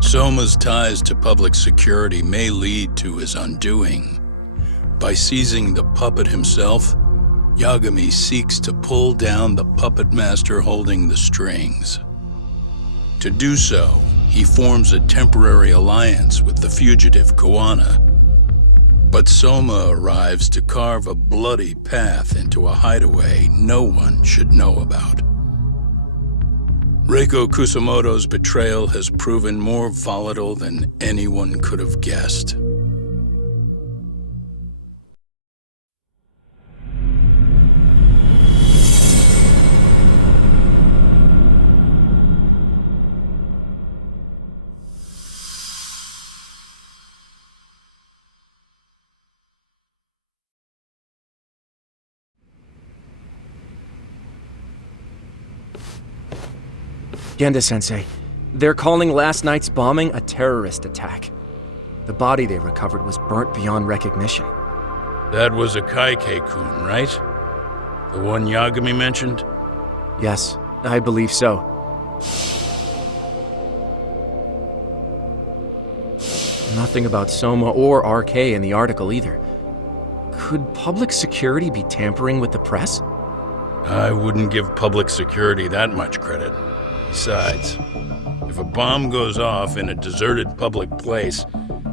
Soma's ties to public security may lead to his undoing. By seizing the puppet himself, Yagami seeks to pull down the puppet master holding the strings. To do so, he forms a temporary alliance with the fugitive Koana. But Soma arrives to carve a bloody path into a hideaway no one should know about. Reiko Kusamoto's betrayal has proven more volatile than anyone could have guessed. Genda-sensei, they're calling last night's bombing a terrorist attack. The body they recovered was burnt beyond recognition. That was a Kaike-kun, right? The one Yagami mentioned? Yes, I believe so. Nothing about Soma or RK in the article either. Could public security be tampering with the press? I wouldn't give public security that much credit. Besides, if a bomb goes off in a deserted public place,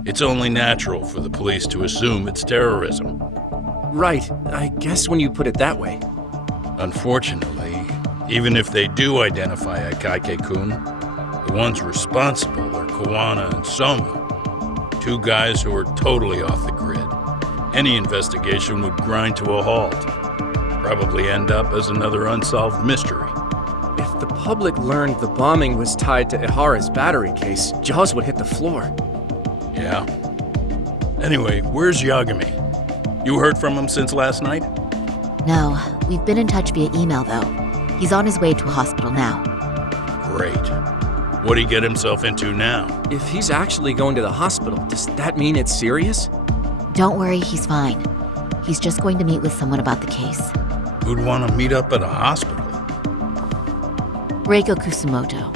it's only natural for the police to assume it's terrorism. Right, I guess when you put it that way. Unfortunately, even if they do identify a Kaike-kun, the ones responsible are Koana and Soma, two guys who are totally off the grid. Any investigation would grind to a halt, probably end up as another unsolved mystery. If the public learned the bombing was tied to Ihara's battery case, jaws would hit the floor. Yeah. Anyway, where's Yagami? You heard from him since last night? No, we've been in touch via email though. He's on his way to a hospital now. Great. What'd he get himself into now? If he's actually going to the hospital, does that mean it's serious? Don't worry, he's fine. He's just going to meet with someone about the case. Who'd want to meet up at a hospital? Reiko Kusumoto.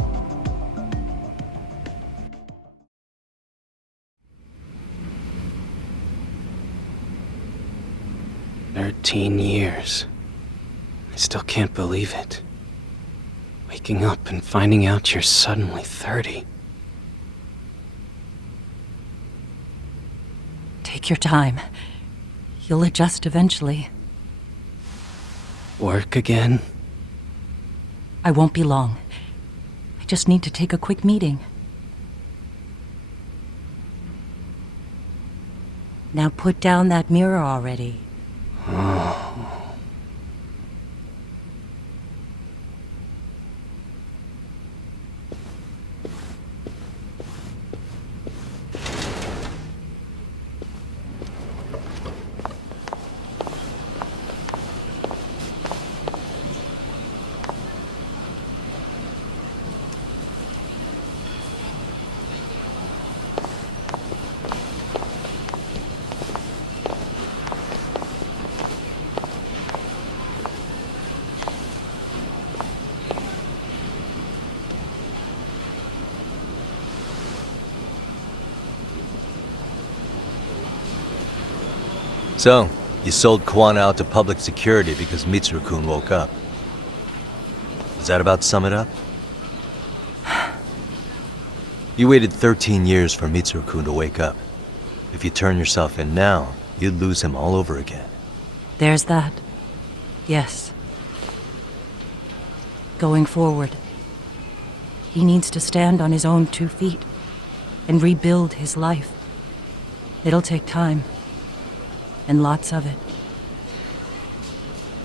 "13 years. I still can't believe it. Waking up and finding out you're suddenly 30. Take your time. You'll adjust eventually. Work again? I won't be long. I just need to take a quick meeting. Now put down that mirror already. So, you sold Koana out to public security because Mitsuru-kun woke up. Does that about sum it up? You waited 13 years for Mitsuru-kun to wake up. If you turn yourself in now, you'd lose him all over again. There's that. Yes. Going forward, he needs to stand on his own 2 feet and rebuild his life. It'll take time. And lots of it.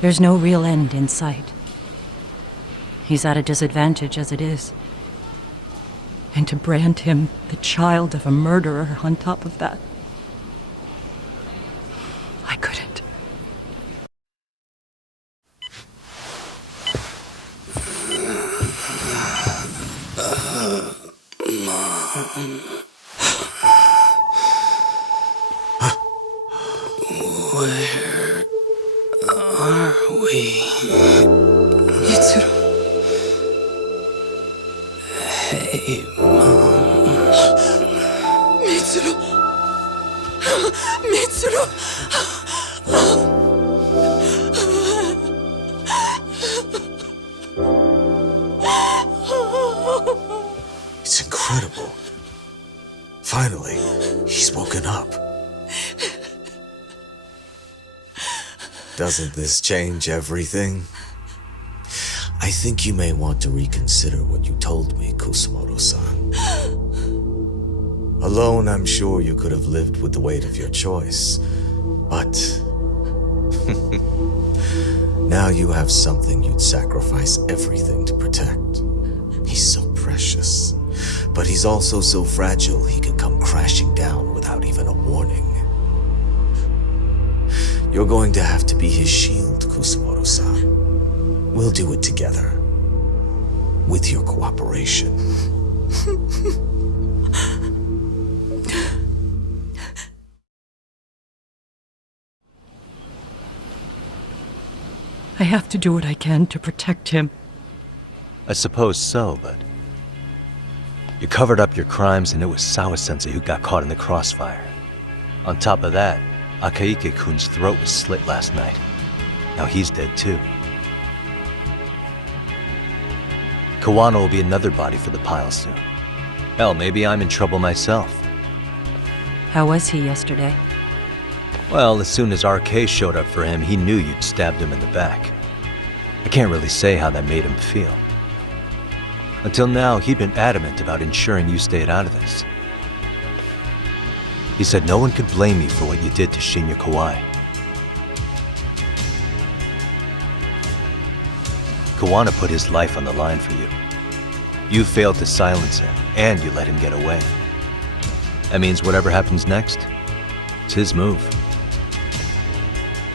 There's no real end in sight. He's at a disadvantage as it is. And to brand him the child of a murderer on top of that, I couldn't. Where are we? Mitsuru. Hey, Mom. Mitsuru! Mitsuru! It's incredible. Finally, he's woken up. Doesn't this change everything? I think you may want to reconsider what you told me, Kusumoto-san. Alone, I'm sure you could have lived with the weight of your choice, but now you have something you'd sacrifice everything to protect. He's so precious, but he's also so fragile he could come crashing down without even a warning. You're going to have to be his shield, Kusumoto-san. We'll do it together. With your cooperation. I have to do what I can to protect him. I suppose so, but... You covered up your crimes and it was Sawa-sensei who got caught in the crossfire. On top of that, Akaike-kun's throat was slit last night. Now he's dead too. Kawano will be another body for the pile soon. Hell, maybe I'm in trouble myself. How was he yesterday? Well, as soon as RK showed up for him, he knew you'd stabbed him in the back. I can't really say how that made him feel. Until now, he'd been adamant about ensuring you stayed out of this. He said no one could blame you for what you did to Shinya Kawai. Kawana put his life on the line for you. You failed to silence him, and you let him get away. That means whatever happens next, it's his move.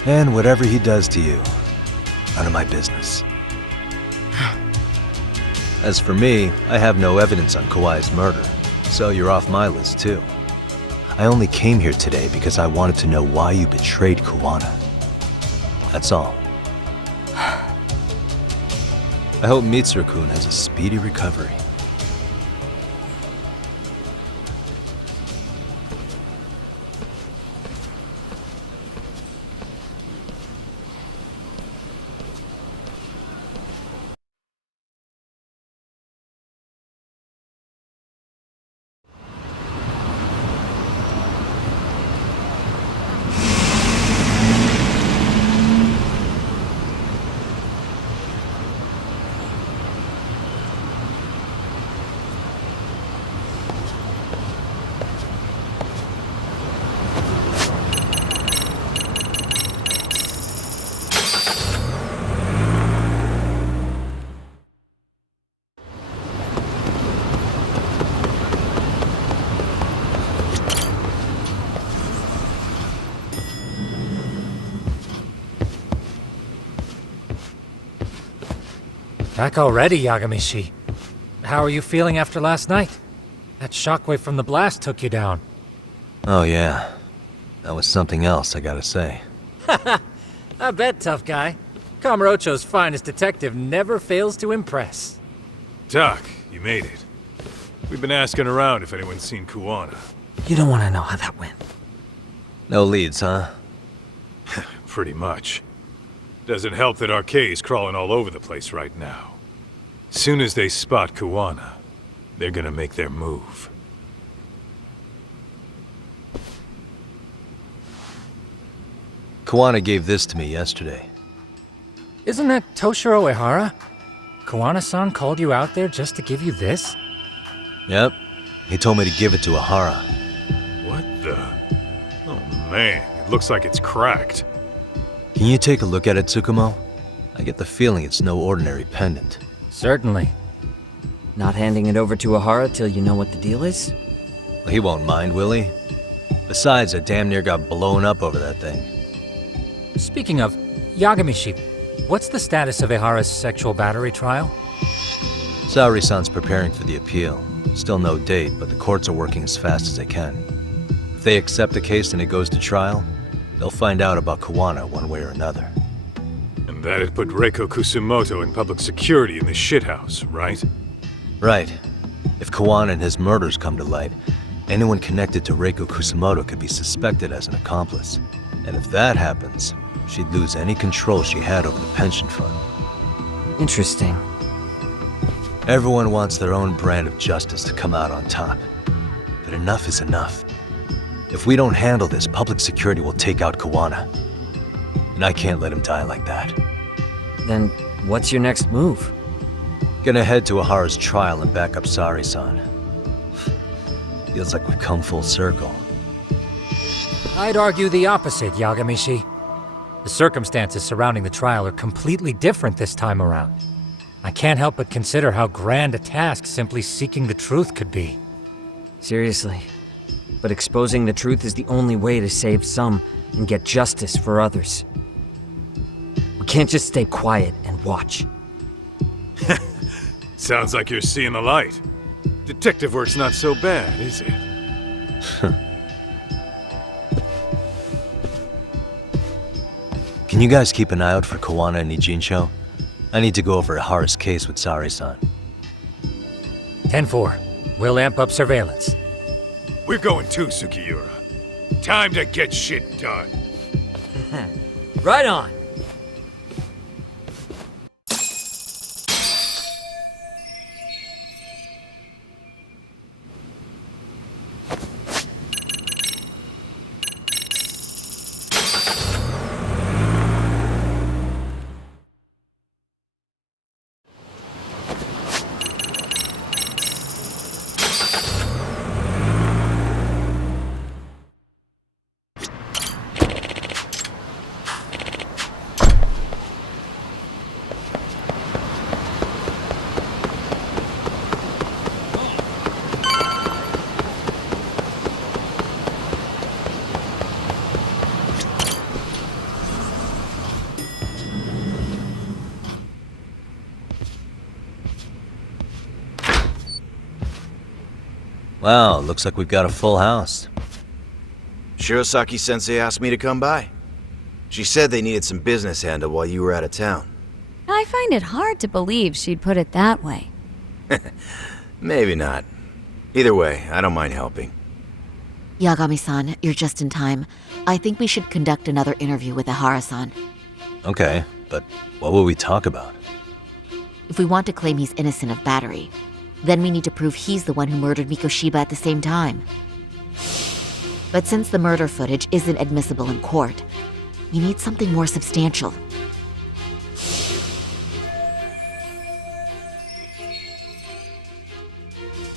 And whatever he does to you, none of my business. As for me, I have no evidence on Kawai's murder, so you're off my list too. I only came here today because I wanted to know why you betrayed Kawana. That's all. I hope Mitsuru-kun has a speedy recovery. Back already, Yagamishi. How are you feeling after last night? That shockwave from the blast took you down. Oh yeah, that was something else, I gotta say. I bet, tough guy. Kamurocho's finest detective never fails to impress. Doc, you made it. We've been asking around if anyone's seen Kuwana. You don't want to know how that went. No leads, huh? Pretty much. Doesn't help that RK's crawling all over the place right now. Soon as they spot Kuwana, they're gonna make their move. Kawana gave this to me yesterday. Isn't that Toshiro Ehara? Kawana-san called you out there just to give you this? Yep. He told me to give it to Ehara. What the? Oh man, it looks like it's cracked. Can you take a look at it, Tsukumo? I get the feeling it's no ordinary pendant. Certainly. Not handing it over to Ehara till you know what the deal is? Well, he won't mind, will he? Besides, I damn near got blown up over that thing. Speaking of, Yagamishi, what's the status of Ehara's sexual battery trial? Saori-san's preparing for the appeal. Still no date, but the courts are working as fast as they can. If they accept the case and it goes to trial, they'll find out about Kawana one way or another. And that'd put Reiko Kusumoto in public security in the shithouse, right? Right. If Kawana and his murders come to light, Anyone connected to Reiko Kusamoto could be suspected as an accomplice. And if that happens, she'd lose any control she had over the pension fund. Interesting. Everyone wants their own brand of justice to come out on top. But enough is enough. If we don't handle this, public security will take out Kawana. And I can't let him die like that. Then what's your next move? Gonna head to Ahara's trial and back up Sari-san. Feels like we've come full circle. I'd argue the opposite, Yagamishi. The circumstances surrounding the trial are completely different this time around. I can't help but consider how grand a task simply seeking the truth could be. Seriously. But exposing the truth is the only way to save some and get justice for others. We can't just stay quiet and watch. Sounds like you're seeing the light. Detective work's not so bad, is it? Can you guys keep an eye out for Kawana and Ijincho? I need to go over Ahara's case with Sari-san. 10-4. We'll amp up surveillance. We're going too, Sukiura. Time to get shit done. Right on! Wow, looks like we've got a full house. Shirosaki-sensei asked me to come by. She said they needed some business handled while you were out of town. I find it hard to believe she'd put it that way. Maybe not. Either way, I don't mind helping. Yagami-san, you're just in time. I think we should conduct another interview with Ahara-san. Okay, but what will we talk about? If we want to claim he's innocent of battery, then we need to prove he's the one who murdered Mikoshiba at the same time. But since the murder footage isn't admissible in court, we need something more substantial.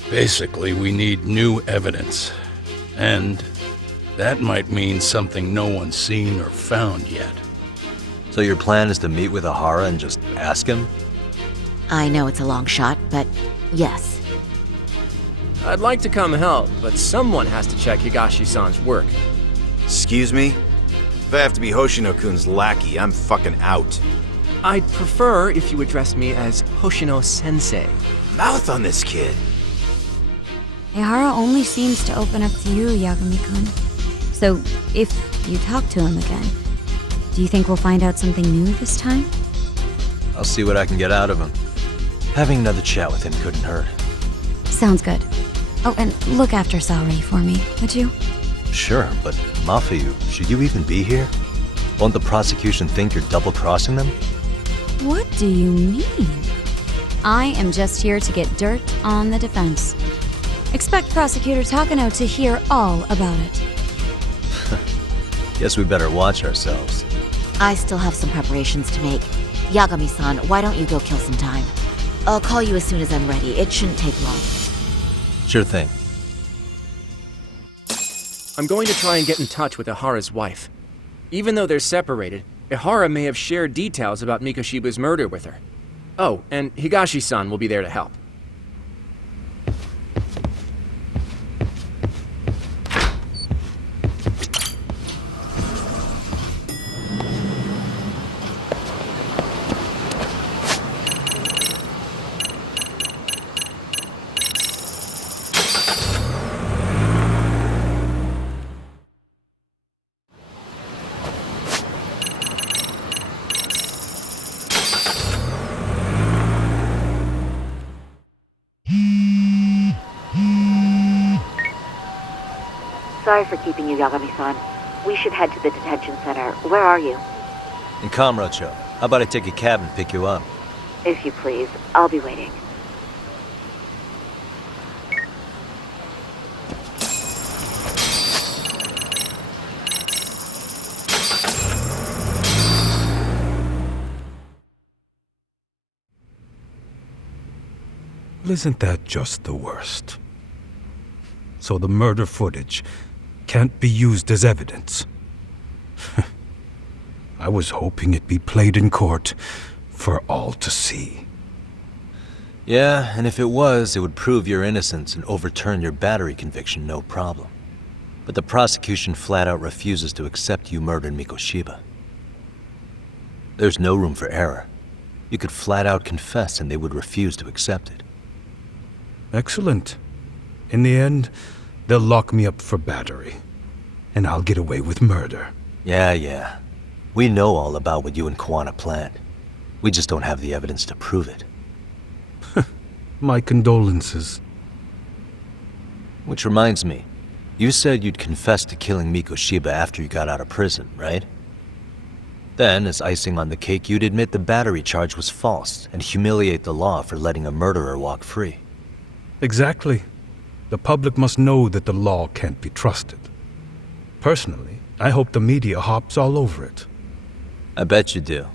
Basically, we need new evidence. And that might mean something no one's seen or found yet. So your plan is to meet with Ahara and just ask him? I know it's a long shot, but yes. I'd like to come help, but someone has to check Higashi-san's work. Excuse me? If I have to be Hoshino-kun's lackey, I'm fucking out. I'd prefer if you addressed me as Hoshino-sensei. Mouth on this kid. Ehara only seems to open up to you, Yagami-kun. So, if you talk to him again, do you think we'll find out something new this time? I'll see what I can get out of him. Having another chat with him couldn't hurt. Sounds good. Oh, and look after Saori for me, would you? Sure, but Mafuyu, should you even be here? Won't the prosecution think you're double-crossing them? What do you mean? I am just here to get dirt on the defense. Expect Prosecutor Takano to hear all about it. Guess we better watch ourselves. I still have some preparations to make. Yagami-san, why don't you go kill some time? I'll call you as soon as I'm ready. It shouldn't take long. Sure thing. I'm going to try and get in touch with Ahara's wife. Even though they're separated, Ahara may have shared details about Mikoshiba's murder with her. Oh, and Higashi-san will be there to help. Sorry for keeping you, Yagami-san. We should head to the detention center. Where are you? In Kamurocho. How about I take a cab and pick you up? If you please. I'll be waiting. Isn't that just the worst? So the murder footage can't be used as evidence. I was hoping it'd be played in court for all to see. Yeah, and if it was, it would prove your innocence and overturn your battery conviction, no problem. But the prosecution flat out refuses to accept you murdered Mikoshiba. There's no room for error. You could flat out confess and they would refuse to accept it. Excellent. In the end, they'll lock me up for battery, and I'll get away with murder. Yeah. We know all about what you and Kuwana planned. We just don't have the evidence to prove it. My condolences. Which reminds me, you said you'd confess to killing Mikoshiba after you got out of prison, right? Then, as icing on the cake, you'd admit the battery charge was false and humiliate the law for letting a murderer walk free. Exactly. The public must know that the law can't be trusted. Personally, I hope the media hops all over it. I bet you do.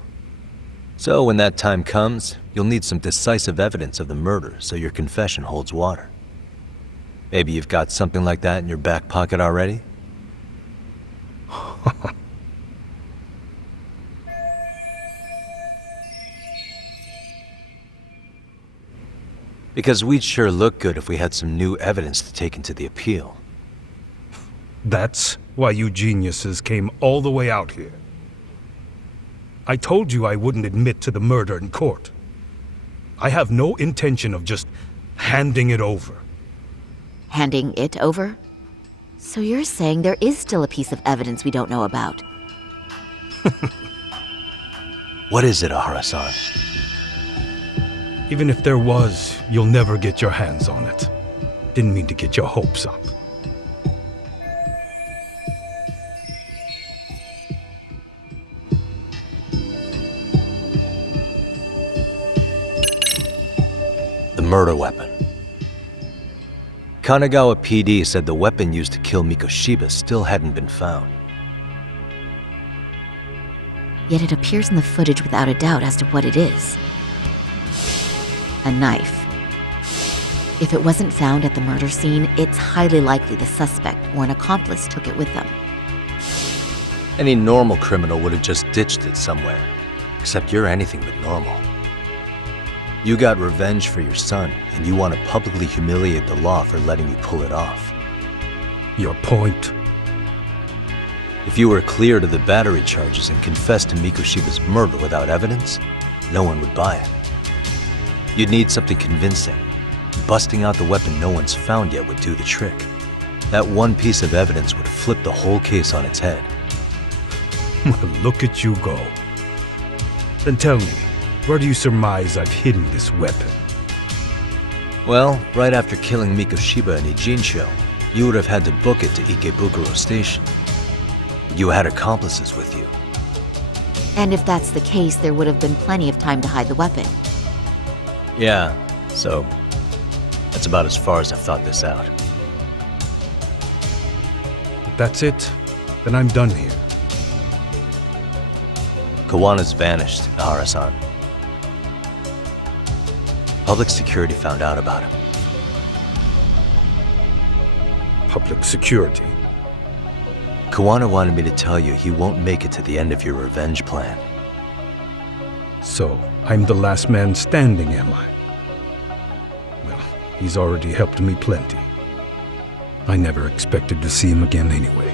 So when that time comes, you'll need some decisive evidence of the murder so your confession holds water. Maybe you've got something like that in your back pocket already? Because we'd sure look good if we had some new evidence to take into the appeal. That's why you geniuses came all the way out here. I told you I wouldn't admit to the murder in court. I have no intention of just handing it over. Handing it over? So you're saying there is still a piece of evidence we don't know about? What is it, Ahara-san? Even if there was, you'll never get your hands on it. Didn't mean to get your hopes up. The murder weapon. Kanagawa PD said the weapon used to kill Mikoshiba still hadn't been found. Yet it appears in the footage without a doubt as to what it is. A knife. If it wasn't found at the murder scene, it's highly likely the suspect or an accomplice took it with them. Any normal criminal would have just ditched it somewhere. Except you're anything but normal. You got revenge for your son, and you want to publicly humiliate the law for letting you pull it off. Your point? If you were cleared of the battery charges and confessed to Mikoshiba's murder without evidence, no one would buy it. You'd need something convincing. Busting out the weapon no one's found yet would do the trick. That one piece of evidence would flip the whole case on its head. Well, look at you go. Then tell me, where do you surmise I've hidden this weapon? Well, right after killing Mikoshiba in Ijincho, you would have had to book it to Ikebukuro Station. You had accomplices with you. And if that's the case, there would have been plenty of time to hide the weapon. Yeah, so that's about as far as I've thought this out. If that's it, then I'm done here. Kawana's vanished, Ahara-san. Public security found out about him. Public security? Kawana wanted me to tell you he won't make it to the end of your revenge plan. So, I'm the last man standing, am I? Well, he's already helped me plenty. I never expected to see him again anyway.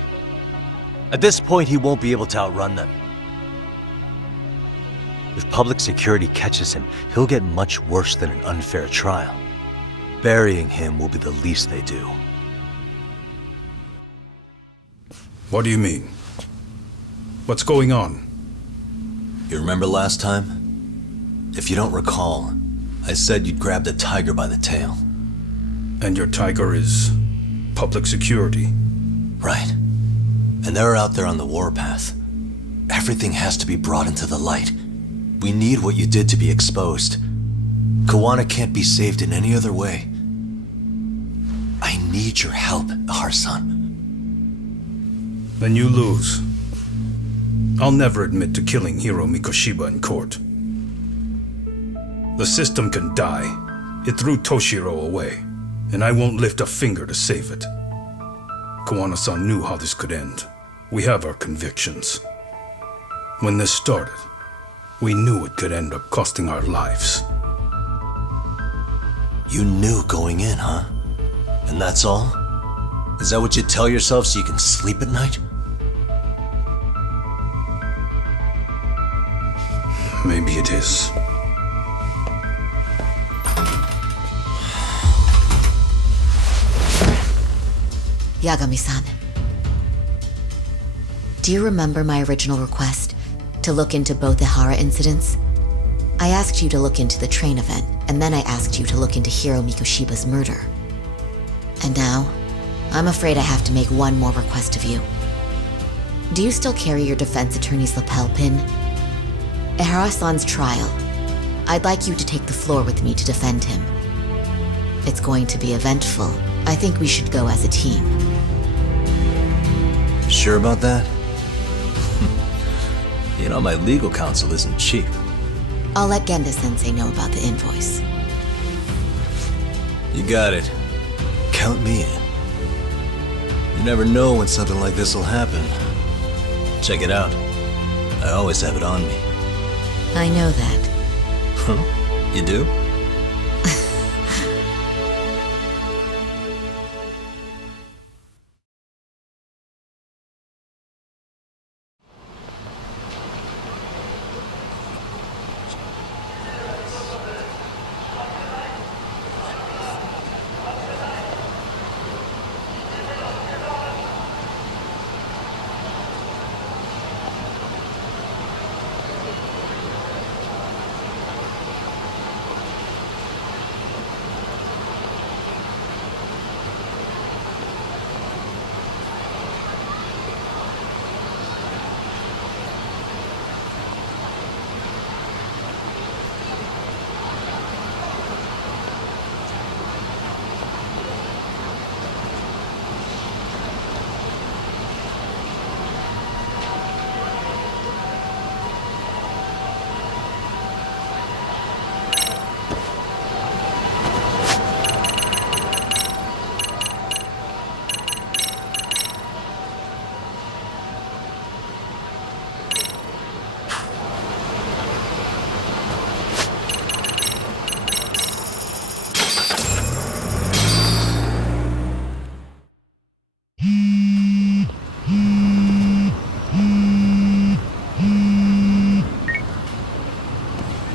At this point, he won't be able to outrun them. If public security catches him, he'll get much worse than an unfair trial. Burying him will be the least they do. What do you mean? What's going on? You remember last time? If you don't recall, I said you'd grab the tiger by the tail. And your tiger is public security? Right. And they're out there on the warpath. Everything has to be brought into the light. We need what you did to be exposed. Kuwana can't be saved in any other way. I need your help, Ahara-san. Then you lose. I'll never admit to killing Hiro Mikoshiba in court. The system can die. It threw Toshiro away, and I won't lift a finger to save it. Kuwana-san knew how this could end. We have our convictions. When this started, we knew it could end up costing our lives. You knew going in, huh? And that's all? Is that what you tell yourself so you can sleep at night? Maybe it is. Yagami-san. Do you remember my original request to look into both Ihara incidents? I asked you to look into the train event, and then I asked you to look into Hiro Mikoshiba's murder. And now, I'm afraid I have to make one more request of you. Do you still carry your defense attorney's lapel pin? Ihara-san's trial. I'd like you to take the floor with me to defend him. It's going to be eventful. I think we should go as a team. Sure about that? You know, my legal counsel isn't cheap. I'll let Genda-sensei know about the invoice. You got it. Count me in. You never know when something like this will happen. Check it out. I always have it on me. I know that. Huh? You do?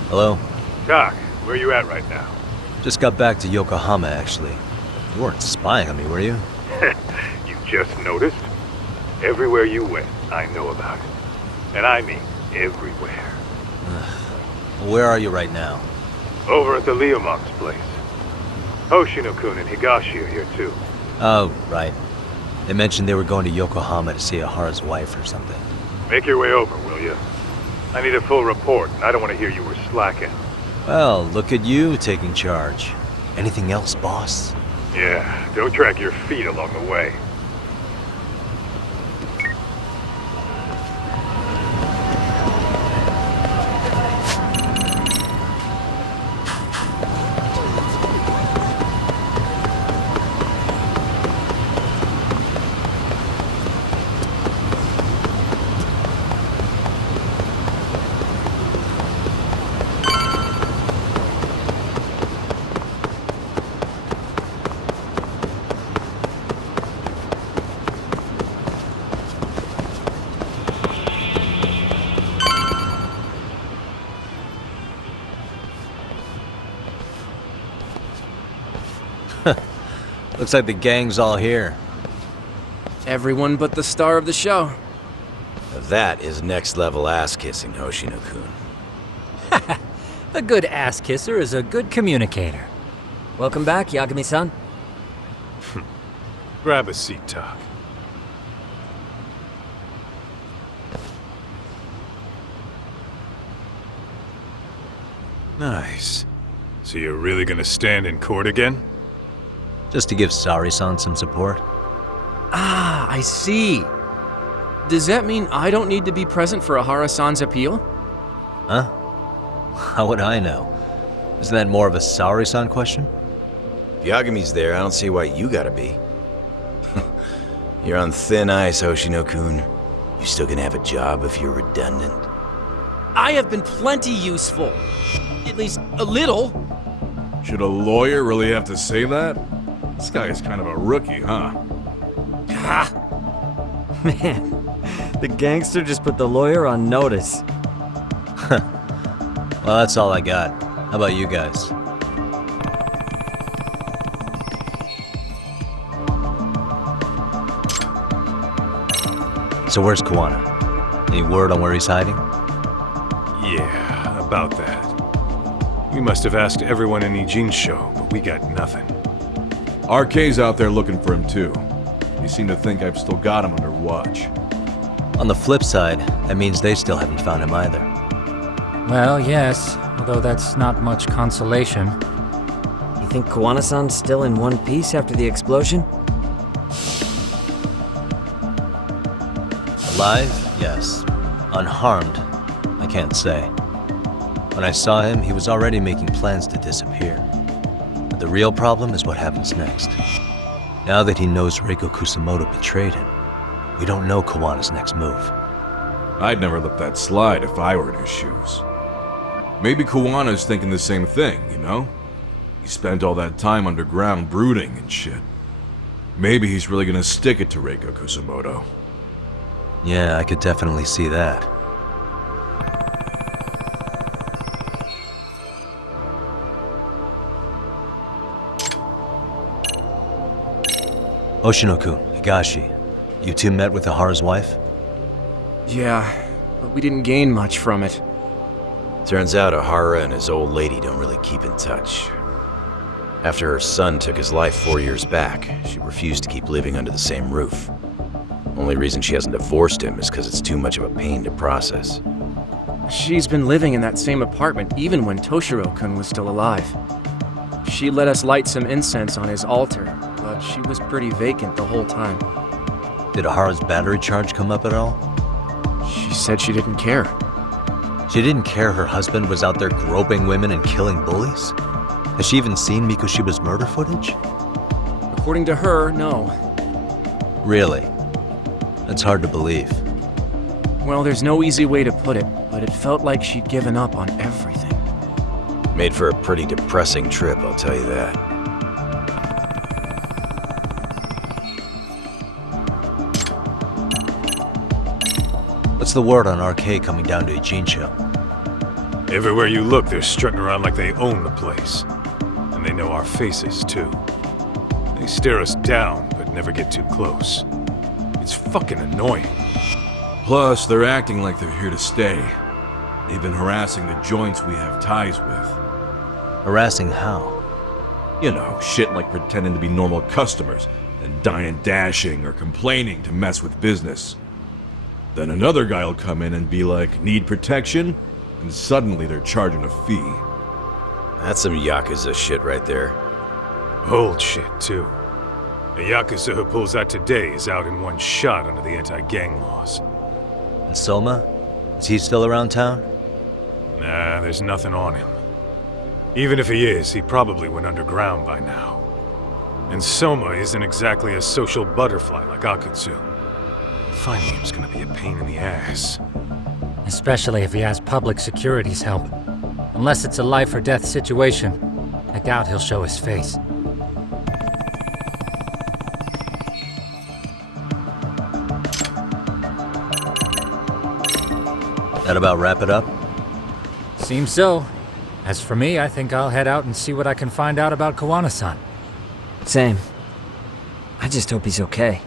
Hello? Doc, where you at right now? Just got back to Yokohama, actually. You weren't spying on me, were you? You just noticed? Everywhere you went, I know about it. And I mean everywhere. Where are you right now? Over at the Leomont's place. Hoshino-kun and Higashi are here too. Oh, right. They mentioned they were going to Yokohama to see Ahara's wife or something. Make your way over, will you? I need a full report, and I don't want to hear you were slacking. Well, look at you taking charge. Anything else, boss? Yeah, don't drag your feet along the way. Looks like the gang's all here. Everyone but the star of the show. That is next-level ass-kissing, Hoshino-kun. A good ass kisser is a good communicator. Welcome back, Yagami-san. Grab a seat, Doc. Nice. So you're really gonna stand in court again? Just to give Sari-san some support. Ah, I see. Does that mean I don't need to be present for Ahara-san's appeal? Huh? How would I know? Isn't that more of a Sari-san question? If Yagami's there, I don't see why you gotta be. You're on thin ice, Hoshino-kun. You still gonna have a job if you're redundant? I have been plenty useful. At least a little. Should a lawyer really have to say that? This guy is kind of a rookie, huh? Man, the gangster just put the lawyer on notice. Well, that's all I got. How about you guys? So where's Kuwana? Any word on where he's hiding? Yeah, about that. We must have asked everyone in Ijincho, but we got nothing. RK's out there looking for him too. They seem to think I've still got him under watch. On the flip side, that means they still haven't found him either. Well, yes, although that's not much consolation. You think Kuwana-san's still in one piece after the explosion? Alive? Yes. Unharmed? I can't say. When I saw him, he was already making plans to disappear. But the real problem is what happens next. Now that he knows Reiko Kusamoto betrayed him, we don't know Kawana's next move. I'd never let that slide if I were in his shoes. Maybe Kawana's thinking the same thing, you know? He spent all that time underground brooding and shit. Maybe he's really gonna stick it to Reiko Kusamoto. Yeah, I could definitely see that. Oshino-kun, Higashi, you two met with Ahara's wife? Yeah, but we didn't gain much from it. Turns out Ahara and his old lady don't really keep in touch. After her son took his life 4 years back, she refused to keep living under the same roof. Only reason she hasn't divorced him is because it's too much of a pain to process. She's been living in that same apartment even when Toshiro-kun was still alive. She let us light some incense on his altar, but she was pretty vacant the whole time. Did Ahara's battery charge come up at all? She said she didn't care. She didn't care her husband was out there groping women and killing bullies? Has she even seen Mikoshiba's murder footage? According to her, no. Really? That's hard to believe. Well, there's no easy way to put it, but it felt like she'd given up on everything. Made for a pretty depressing trip, I'll tell you that. What's the word on RK coming down to Ijincho? Everywhere you look, they're strutting around like they own the place. And they know our faces, too. They stare us down, but never get too close. It's fucking annoying. Plus, they're acting like they're here to stay. They've been harassing the joints we have ties with. Harassing how? You know, shit like pretending to be normal customers, and dying dashing or complaining to mess with business. Then another guy'll come in and be like, need protection? And suddenly they're charging a fee. That's some Yakuza shit right there. Old shit, too. A Yakuza who pulls that today is out in one shot under the anti-gang laws. And Soma? Is he still around town? Nah, there's nothing on him. Even if he is, he probably went underground by now. And Soma isn't exactly a social butterfly like Akutsu. Finding him's gonna be a pain in the ass. Especially if he has public security's help. Unless it's a life or death situation, I doubt he'll show his face. That about wrap it up? Seems so. As for me, I think I'll head out and see what I can find out about Kawana-san. Same. I just hope he's okay.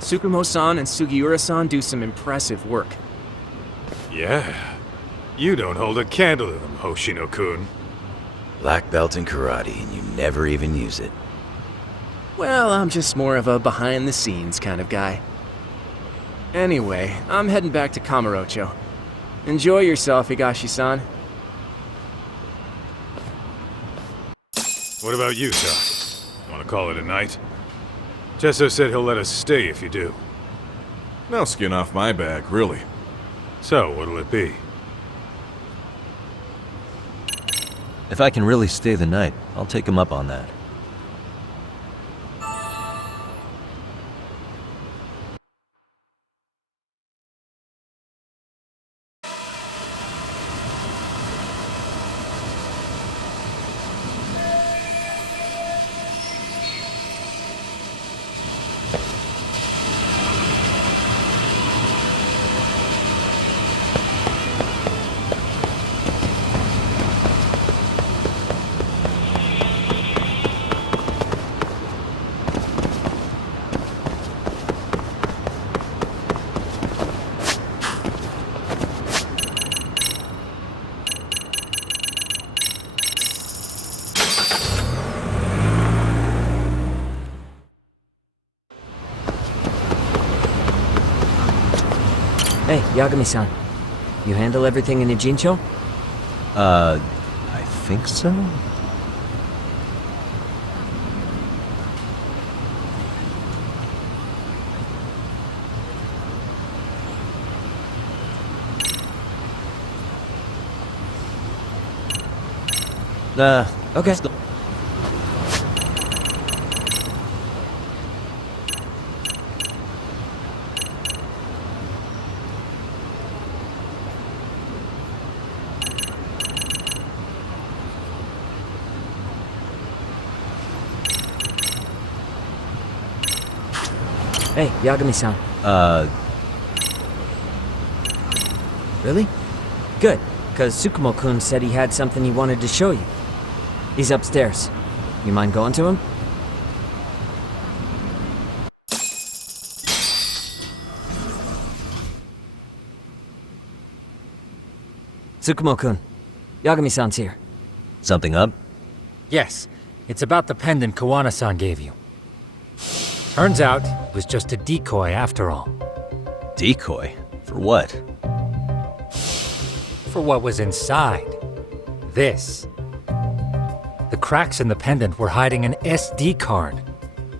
Tsukumo-san and Sugiura-san do some impressive work. Yeah. You don't hold a candle to them, Hoshino-kun. Black belt in karate and you never even use it. Well, I'm just more of a behind-the-scenes kind of guy. Anyway, I'm heading back to Kamurocho. Enjoy yourself, Higashi-san. What about you, Doc? Want to call it a night? Chesso said he'll let us stay if you do. No skin off my back, really. So, what'll it be? If I can really stay the night, I'll take him up on that. Hey, Yagami-san. You handle everything in Ijincho? I think so? Okay. Hey, Yagami-san. Really? Good, because Tsukumo-kun said he had something he wanted to show you. He's upstairs. You mind going to him? Tsukumo-kun, Yagami-san's here. Something up? Yes, it's about the pendant Kawana-san gave you. Turns out, it was just a decoy after all. Decoy? For what? For what was inside. This. The cracks in the pendant were hiding an SD card,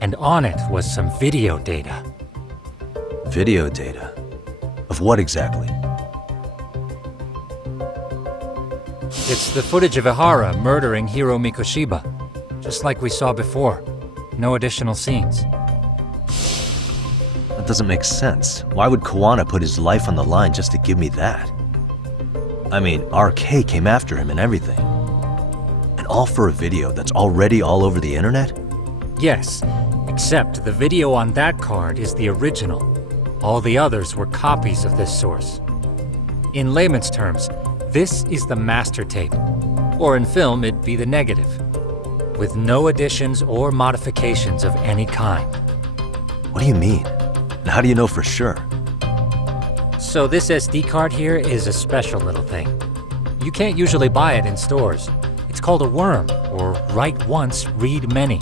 and on it was some video data. Video data? Of what exactly? It's the footage of Ihara murdering Hiro Mikoshiba, just like we saw before. No additional scenes. That doesn't make sense. Why would Kawana put his life on the line just to give me that? I mean, RK came after him and everything. And all for a video that's already all over the internet? Yes, except the video on that card is the original. All the others were copies of this source. In layman's terms, this is the master tape. Or in film, it'd be the negative. With no additions or modifications of any kind. What do you mean? And how do you know for sure? So this SD card here is a special little thing. You can't usually buy it in stores. It's called a worm, or write once, read many.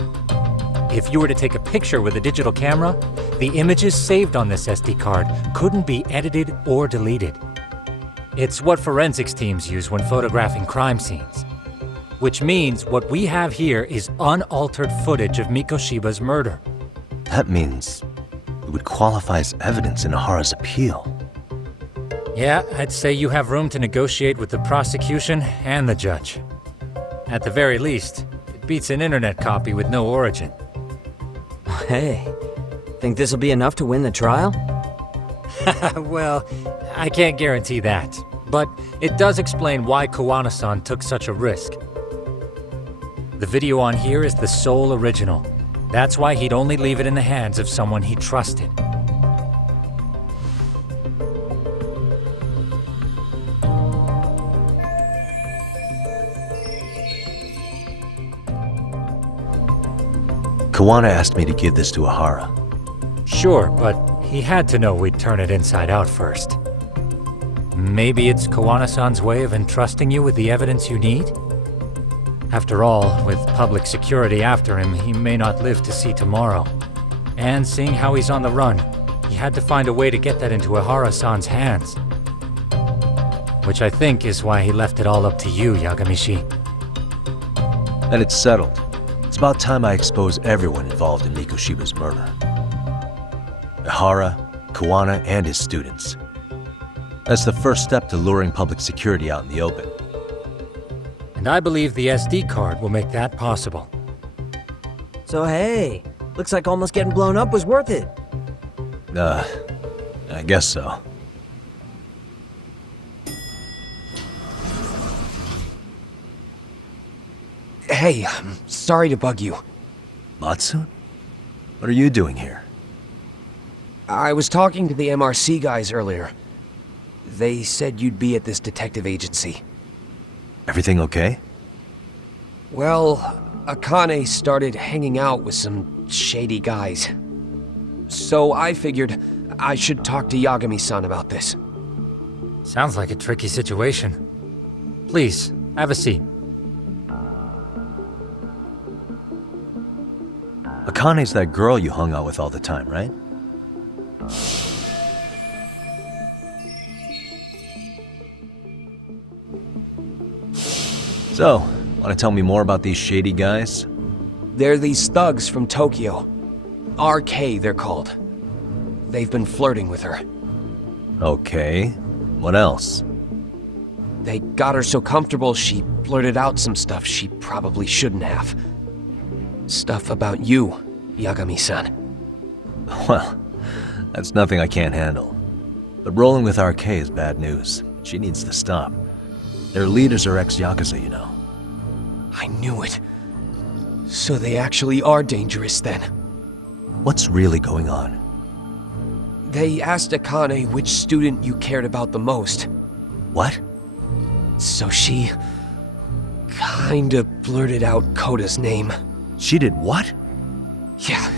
If you were to take a picture with a digital camera, the images saved on this SD card couldn't be edited or deleted. It's what forensics teams use when photographing crime scenes. Which means what we have here is unaltered footage of Mikoshiba's murder. That means it would qualify as evidence in Ihara's appeal. Yeah, I'd say you have room to negotiate with the prosecution and the judge. At the very least, it beats an internet copy with no origin. Hey, think this'll be enough to win the trial? Well, I can't guarantee that. But it does explain why Kawana-san took such a risk. The video on here is the sole original. That's why he'd only leave it in the hands of someone he trusted. Kawana asked me to give this to Ihara. Sure, but he had to know we'd turn it inside out first. Maybe it's Kawana-san's way of entrusting you with the evidence you need? After all, with public security after him, he may not live to see tomorrow. And seeing how he's on the run, he had to find a way to get that into Ihara-san's hands. Which I think is why he left it all up to you, Yagamishi. Then it's settled. It's about time I expose everyone involved in Mikoshiba's murder. Ihara, Kuwana, and his students. That's the first step to luring public security out in the open. And I believe the SD card will make that possible. So hey, looks like almost getting blown up was worth it. I guess so. Hey, I'm sorry to bug you. Matsu? What are you doing here? I was talking to the MRC guys earlier. They said you'd be at this detective agency. Everything okay? Well, Akane started hanging out with some shady guys. So I figured I should talk to Yagami-san about this. Sounds like a tricky situation. Please, have a seat. Akane's that girl you hung out with all the time, right? So, want to tell me more about these shady guys? They're these thugs from Tokyo. RK, they're called. They've been flirting with her. Okay. What else? They got her so comfortable she blurted out some stuff she probably shouldn't have. Stuff about you, Yagami-san. Well, that's nothing I can't handle. But rolling with RK is bad news. She needs to stop. Their leaders are ex-Yakuza, you know. I knew it. So they actually are dangerous then. What's really going on? They asked Akane which student you cared about the most. What? So she kinda blurted out Koda's name. She did what? Yeah,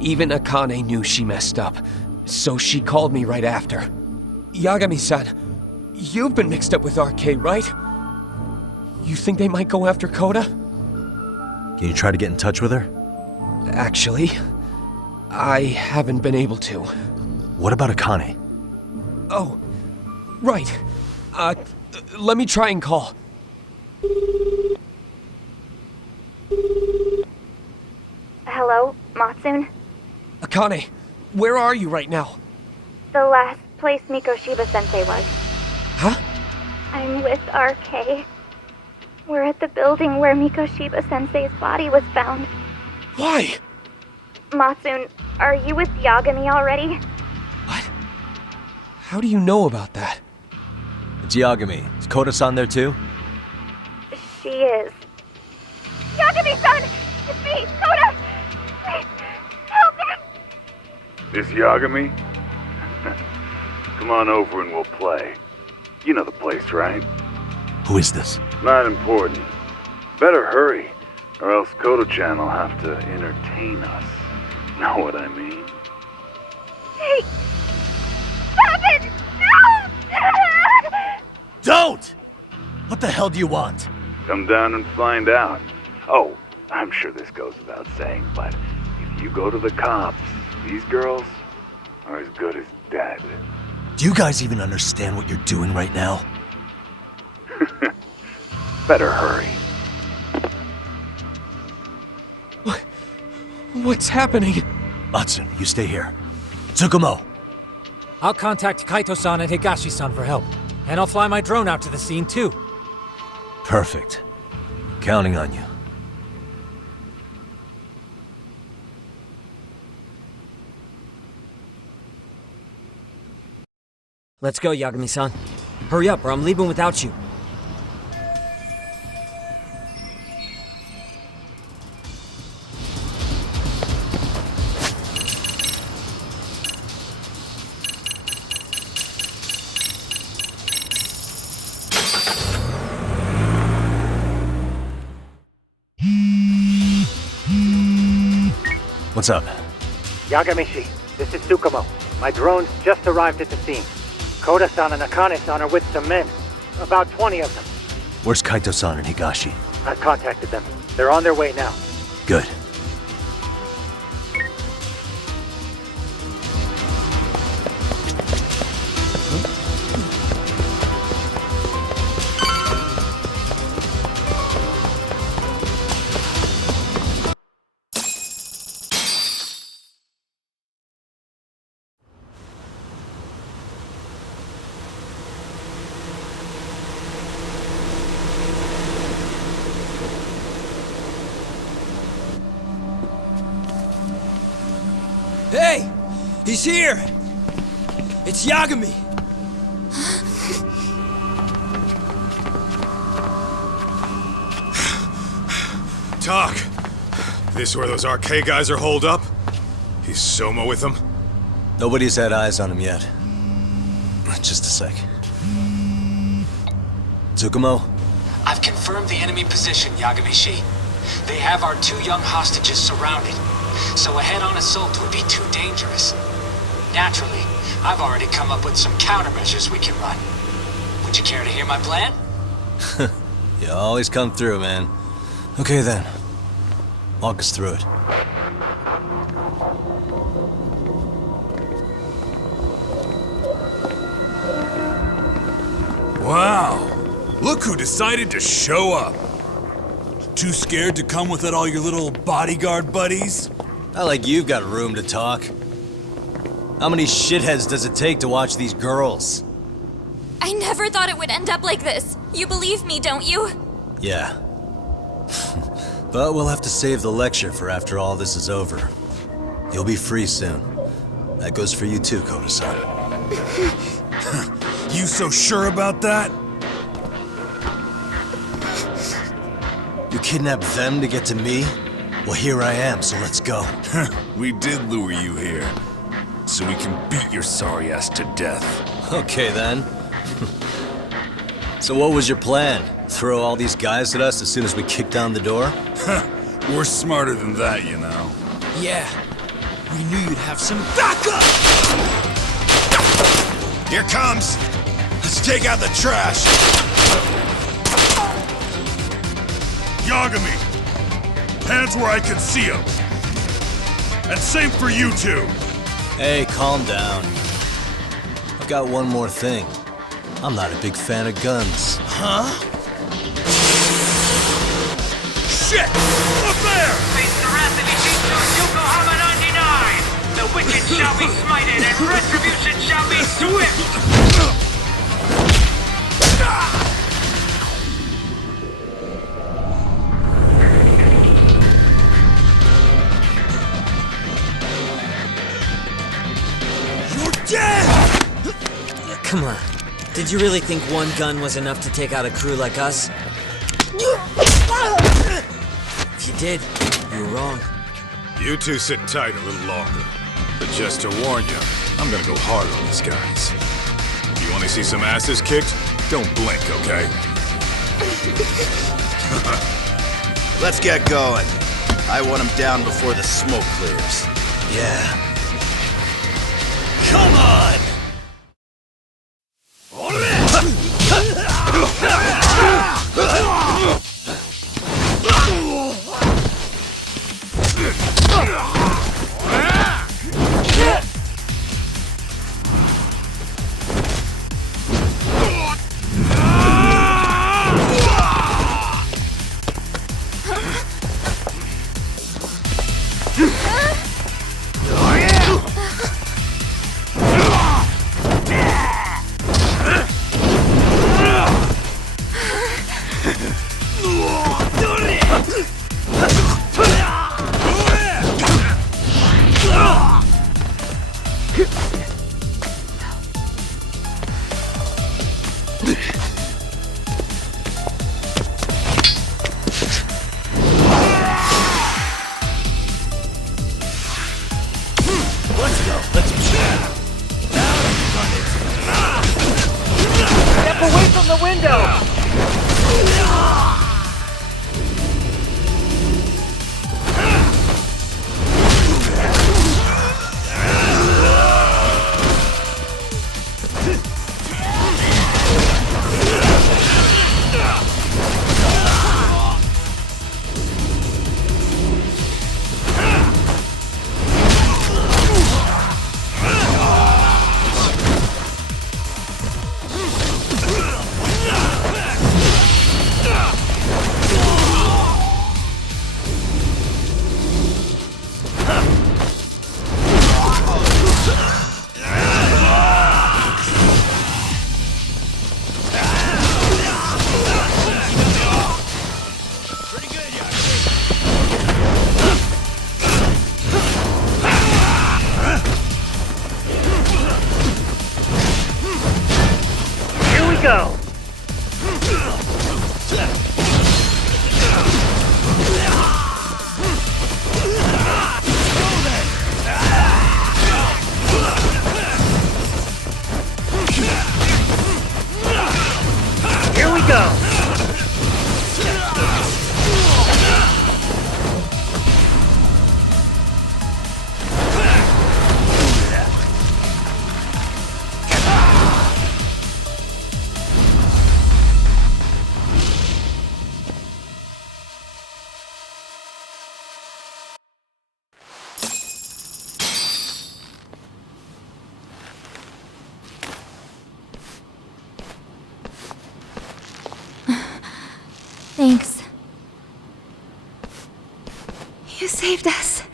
even Akane knew she messed up, so she called me right after. Yagami-san, you've been mixed up with RK, right? You think they might go after Koda? Can you try to get in touch with her? Actually, I haven't been able to. What about Akane? Oh, right. Let me try and call. Hello, Matsun? Akane, where are you right now? The last place Mikoshiba-sensei was. Huh? I'm with RK. We're at the building where Mikoshiba-sensei's body was found. Why? Matsun, are you with Yagami already? What? How do you know about that? It's Yagami. Is Koda-san there too? She is. Yagami-san! It's me, Koda! Please, help me! This Yagami? Come on over and we'll play. You know the place, right? Who is this? Not important. Better hurry, or else Kodo-chan will have to entertain us. Know what I mean? Hey! Stop it! No! Don't! What the hell do you want? Come down and find out. Oh, I'm sure this goes without saying, but if you go to the cops, these girls are as good as dead. Do you guys even understand what you're doing right now? Better hurry. What's happening? Matsun, you stay here. Tsukumo! I'll contact Kaito-san and Higashi-san for help. And I'll fly my drone out to the scene, too. Perfect. Counting on you. Let's go, Yagami-san. Hurry up, or I'm leaving without you. What's up? Yagamishi, this is Tsukumo. My drones just arrived at the scene. Koda-san and Akane-san are with some men. About 20 of them. Where's Kaito-san and Higashi? I've contacted them. They're on their way now. Good. Hey! He's here! It's Yagami! Talk! This where those RK guys are holed up? He's Soma with them? Nobody's had eyes on him yet. Just a sec. Tsukumo? I've confirmed the enemy position, Yagami-shi. They have our 2 young hostages surrounded, so a head-on assault would be too dangerous. Naturally, I've already come up with some countermeasures we can run. Would you care to hear my plan? You always come through, man. Okay then. Walk us through it. Wow! Look who decided to show up! Too scared to come without all your little bodyguard buddies? Not like you've got room to talk. How many shitheads does it take to watch these girls? I never thought it would end up like this. You believe me, don't you? Yeah. But we'll have to save the lecture for after all this is over. You'll be free soon. That goes for you too, Koda-san. You so sure about that? You kidnapped them to get to me? Well, here I am, so let's go. We did lure you here, so we can beat your sorry ass to death. Okay, then. So what was your plan? Throw all these guys at us as soon as we kick down the door? We're smarter than that, you know. Yeah. We knew you'd have some backup! Here comes! Let's take out the trash! Yagami! Hands where I can see them! And same for you two! Hey, calm down. I've got one more thing. I'm not a big fan of guns. Huh? Shit! Up there! Yokohama 99! The wicked shall be smited and retribution shall be swift! Come on. Did you really think one gun was enough to take out a crew like us? If you did, you were wrong. You two sit tight a little longer. But just to warn you, I'm gonna go hard on these guys. If you want to see some asses kicked, don't blink, okay? Let's get going. I want him down before the smoke clears. Yeah. Come on! Step away from the window! go! Here we go! Thanks. You saved us.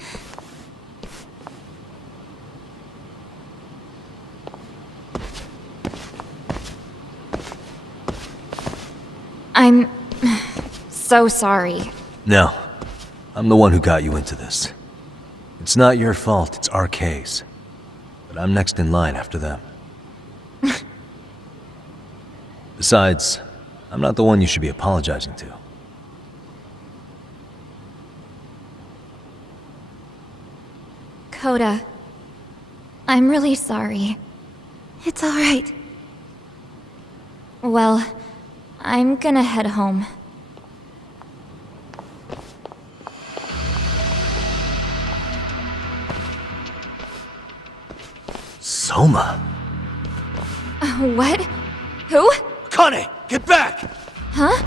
I'm so sorry. No. I'm the one who got you into this. It's not your fault, it's RK's. But I'm next in line after them. Besides, I'm not the one you should be apologizing to. Coda, I'm really sorry. It's alright. Well, I'm gonna head home. Soma? What? Who? Kane, get back! Huh?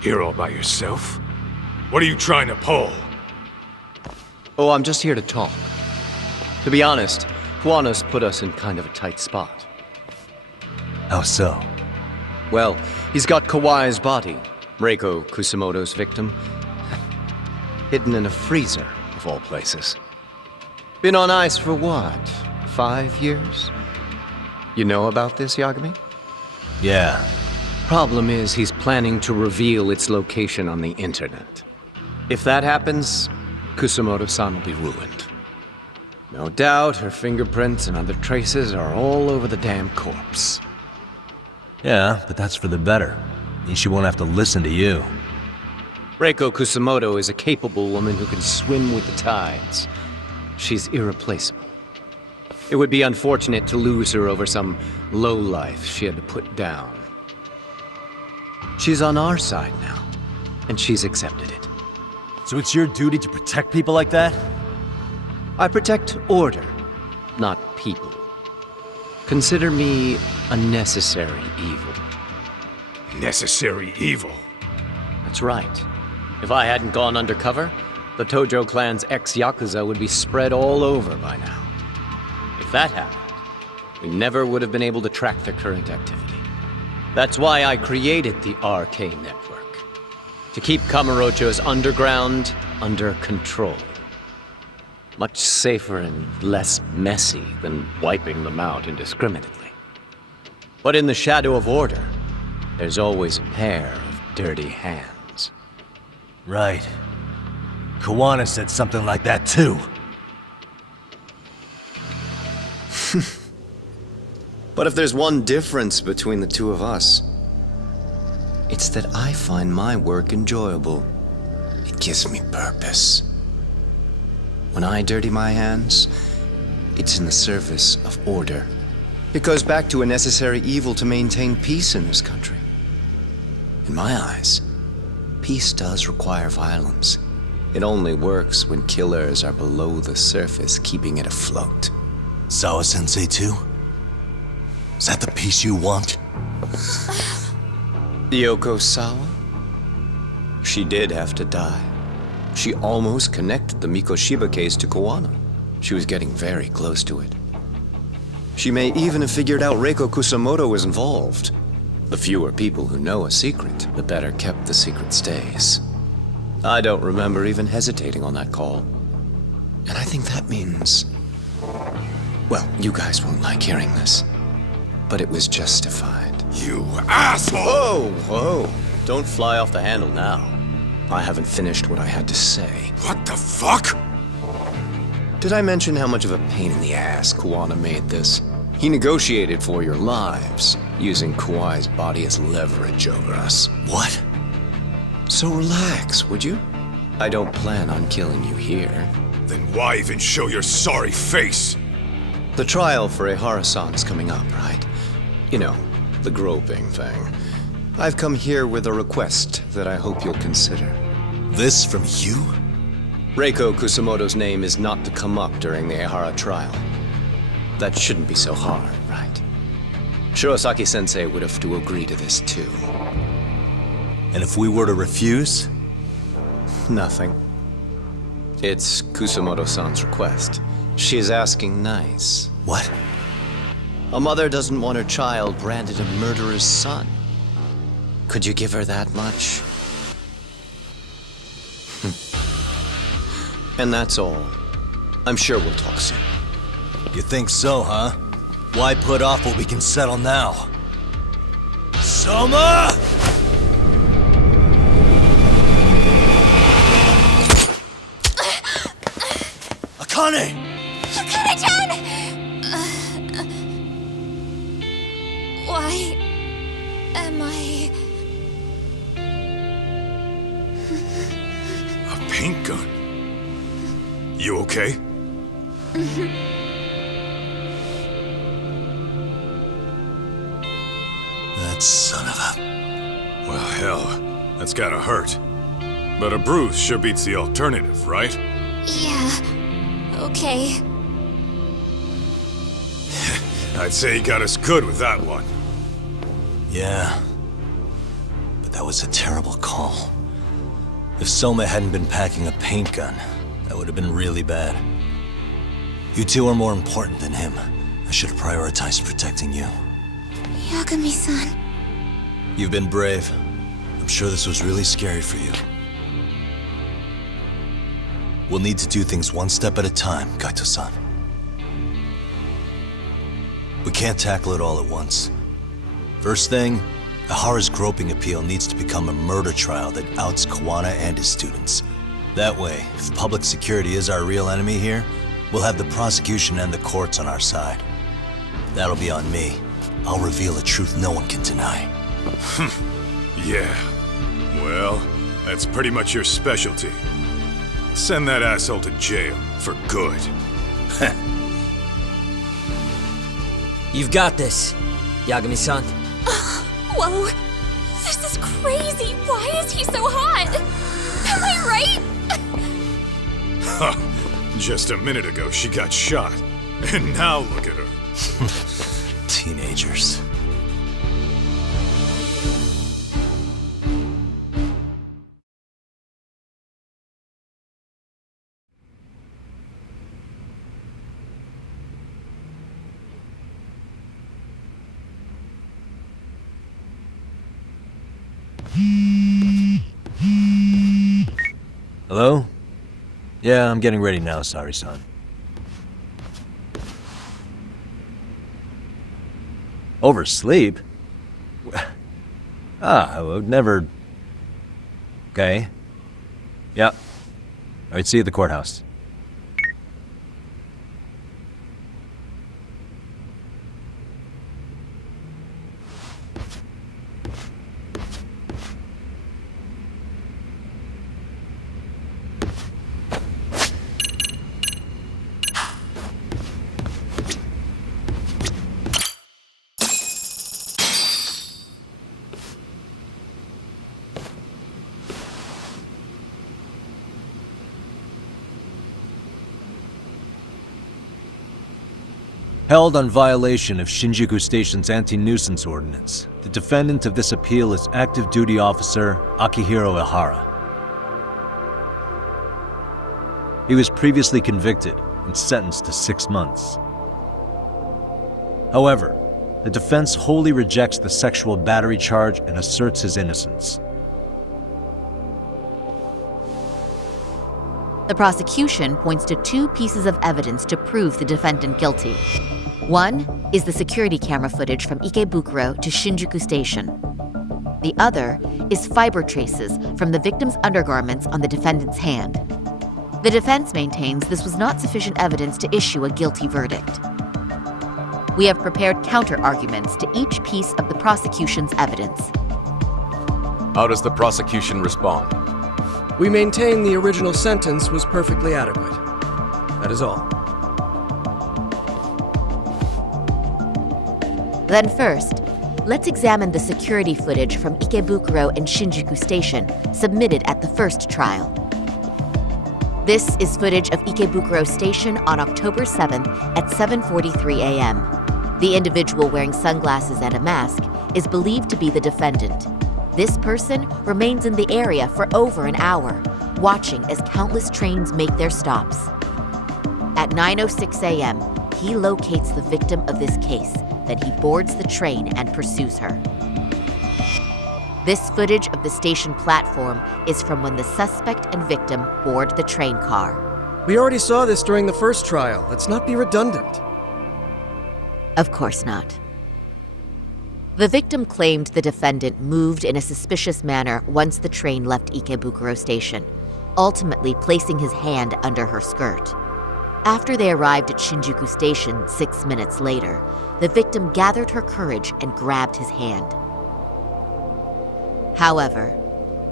Here all by yourself? What are you trying to pull? Oh, I'm just here to talk. To be honest, Kuwano's put us in kind of a tight spot. How so? Well, he's got Kawai's body, Reiko Kusamoto's victim, hidden in a freezer, of all places. Been on ice for what, 5 years? You know about this, Yagami? Yeah. Problem is, he's planning to reveal its location on the internet. If that happens, Kusamoto-san will be ruined. No doubt her fingerprints and other traces are all over the damn corpse. Yeah, but that's for the better. Means she won't have to listen to you. Reiko Kusamoto is a capable woman who can swim with the tides. She's irreplaceable. It would be unfortunate to lose her over some lowlife she had to put down. She's on our side now, and she's accepted it. So it's your duty to protect people like that? I protect order, not people. Consider me a necessary evil. Necessary evil? That's right. If I hadn't gone undercover, the Tojo clan's ex-Yakuza would be spread all over by now. If that happened, we never would have been able to track their current activity. That's why I created the RK network. To keep Kamurocho's underground under control. Much safer and less messy than wiping them out indiscriminately. But in the shadow of order, there's always a pair of dirty hands. Right. Kuwana said something like that too. But if there's one difference between the two of us, it's that I find my work enjoyable. It gives me purpose. When I dirty my hands, it's in the service of order. It goes back to a necessary evil to maintain peace in this country. In my eyes, peace does require violence. It only works when killers are below the surface, keeping it afloat. Sawa-sensei too? Is that the peace you want? Yoko Sawa? She did have to die. She almost connected the Mikoshiba case to Kuwana. She was getting very close to it. She may even have figured out Reiko Kusamoto was involved. The fewer people who know a secret, the better kept the secret stays. I don't remember even hesitating on that call. And I think that means... Well, you guys won't like hearing this, but it was justified. You asshole! Whoa, whoa. Don't fly off the handle now. I haven't finished what I had to say. What the fuck? Did I mention how much of a pain in the ass Kuwana made this? He negotiated for your lives, using Kauai's body as leverage over us. What? So relax, would you? I don't plan on killing you here. Then why even show your sorry face? The trial for Ehara-san is coming up, right? You know, the groping thing. I've come here with a request that I hope you'll consider. This from you? Reiko Kusamoto's name is not to come up during the Ehara trial. That shouldn't be so hard, right? Shirosaki-sensei would have to agree to this too. And if we were to refuse? Nothing. It's Kusamoto-san's request. She is asking nice. What? A mother doesn't want her child branded a murderer's son. Could you give her that much? And that's all. I'm sure we'll talk soon. You think so, huh? Why put off what we can settle now? Soma! Akane! Akane-chan! Why am I... A paint gun? You okay? That son of a... Well, hell, that's gotta hurt. But a bruise sure beats the alternative, right? Yeah. Okay. I'd say he got us good with that one. Yeah. But that was a terrible call. If Soma hadn't been packing a paint gun, that would have been really bad. You two are more important than him. I should have prioritized protecting you. Yagami-san. You've been brave. I'm sure this was really scary for you. We'll need to do things one step at a time, Kaito-san. We can't tackle it all at once. First thing, Ehara's groping appeal needs to become a murder trial that outs Kuwana and his students. That way, if public security is our real enemy here, we'll have the prosecution and the courts on our side. That'll be on me. I'll reveal a truth no one can deny. Yeah. Well, that's pretty much your specialty. Send that asshole to jail for good. You've got this, Yagami-san. Whoa. This is crazy. Why is he so hot? Am I right? Huh. Just a minute ago, she got shot. And now look at her. Teenagers. Hello? Yeah, I'm getting ready now, Sari-san. Oversleep? I would never... Okay. Yeah. Alright, see you at the courthouse. Held on violation of Shinjuku Station's anti-nuisance ordinance, the defendant of this appeal is active duty officer Akihiro Ehara. He was previously convicted and sentenced to 6 months. However, the defense wholly rejects the sexual battery charge and asserts his innocence. The prosecution points to 2 pieces of evidence to prove the defendant guilty. One is the security camera footage from Ikebukuro to Shinjuku Station. The other is fiber traces from the victim's undergarments on the defendant's hand. The defense maintains this was not sufficient evidence to issue a guilty verdict. We have prepared counter-arguments to each piece of the prosecution's evidence. How does the prosecution respond? We maintain the original sentence was perfectly adequate. That is all. Then first, let's examine the security footage from Ikebukuro and Shinjuku Station submitted at the first trial. This is footage of Ikebukuro Station on October 7th at 7:43 a.m. The individual wearing sunglasses and a mask is believed to be the defendant. This person remains in the area for over an hour, watching as countless trains make their stops. At 9:06 a.m., he locates the victim of this case. Then he boards the train and pursues her. This footage of the station platform is from when the suspect and victim board the train car. We already saw this during the first trial. Let's not be redundant. Of course not. The victim claimed the defendant moved in a suspicious manner once the train left Ikebukuro Station, ultimately placing his hand under her skirt. After they arrived at Shinjuku Station 6 minutes later, the victim gathered her courage and grabbed his hand. However,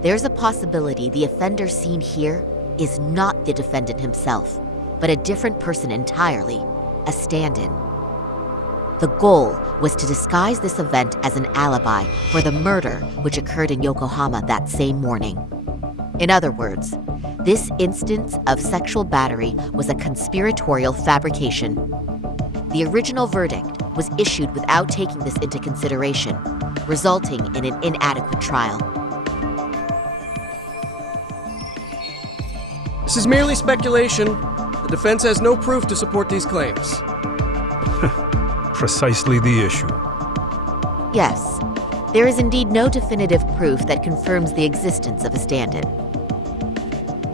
there's a possibility the offender seen here is not the defendant himself, but a different person entirely, a stand-in. The goal was to disguise this event as an alibi for the murder which occurred in Yokohama that same morning. In other words, this instance of sexual battery was a conspiratorial fabrication. The original verdict was issued without taking this into consideration, resulting in an inadequate trial. This is merely speculation. The defense has no proof to support these claims. Precisely the issue. Yes, there is indeed no definitive proof that confirms the existence of a stand-in.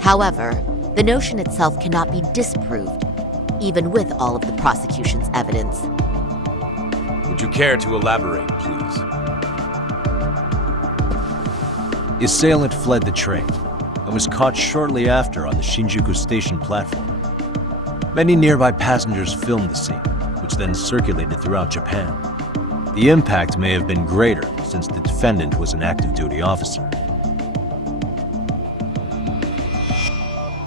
However, the notion itself cannot be disproved, even with all of the prosecution's evidence. Would you care to elaborate, please? The assailant fled the train and was caught shortly after on the Shinjuku Station platform. Many nearby passengers filmed the scene, which then circulated throughout Japan. The impact may have been greater since the defendant was an active duty officer.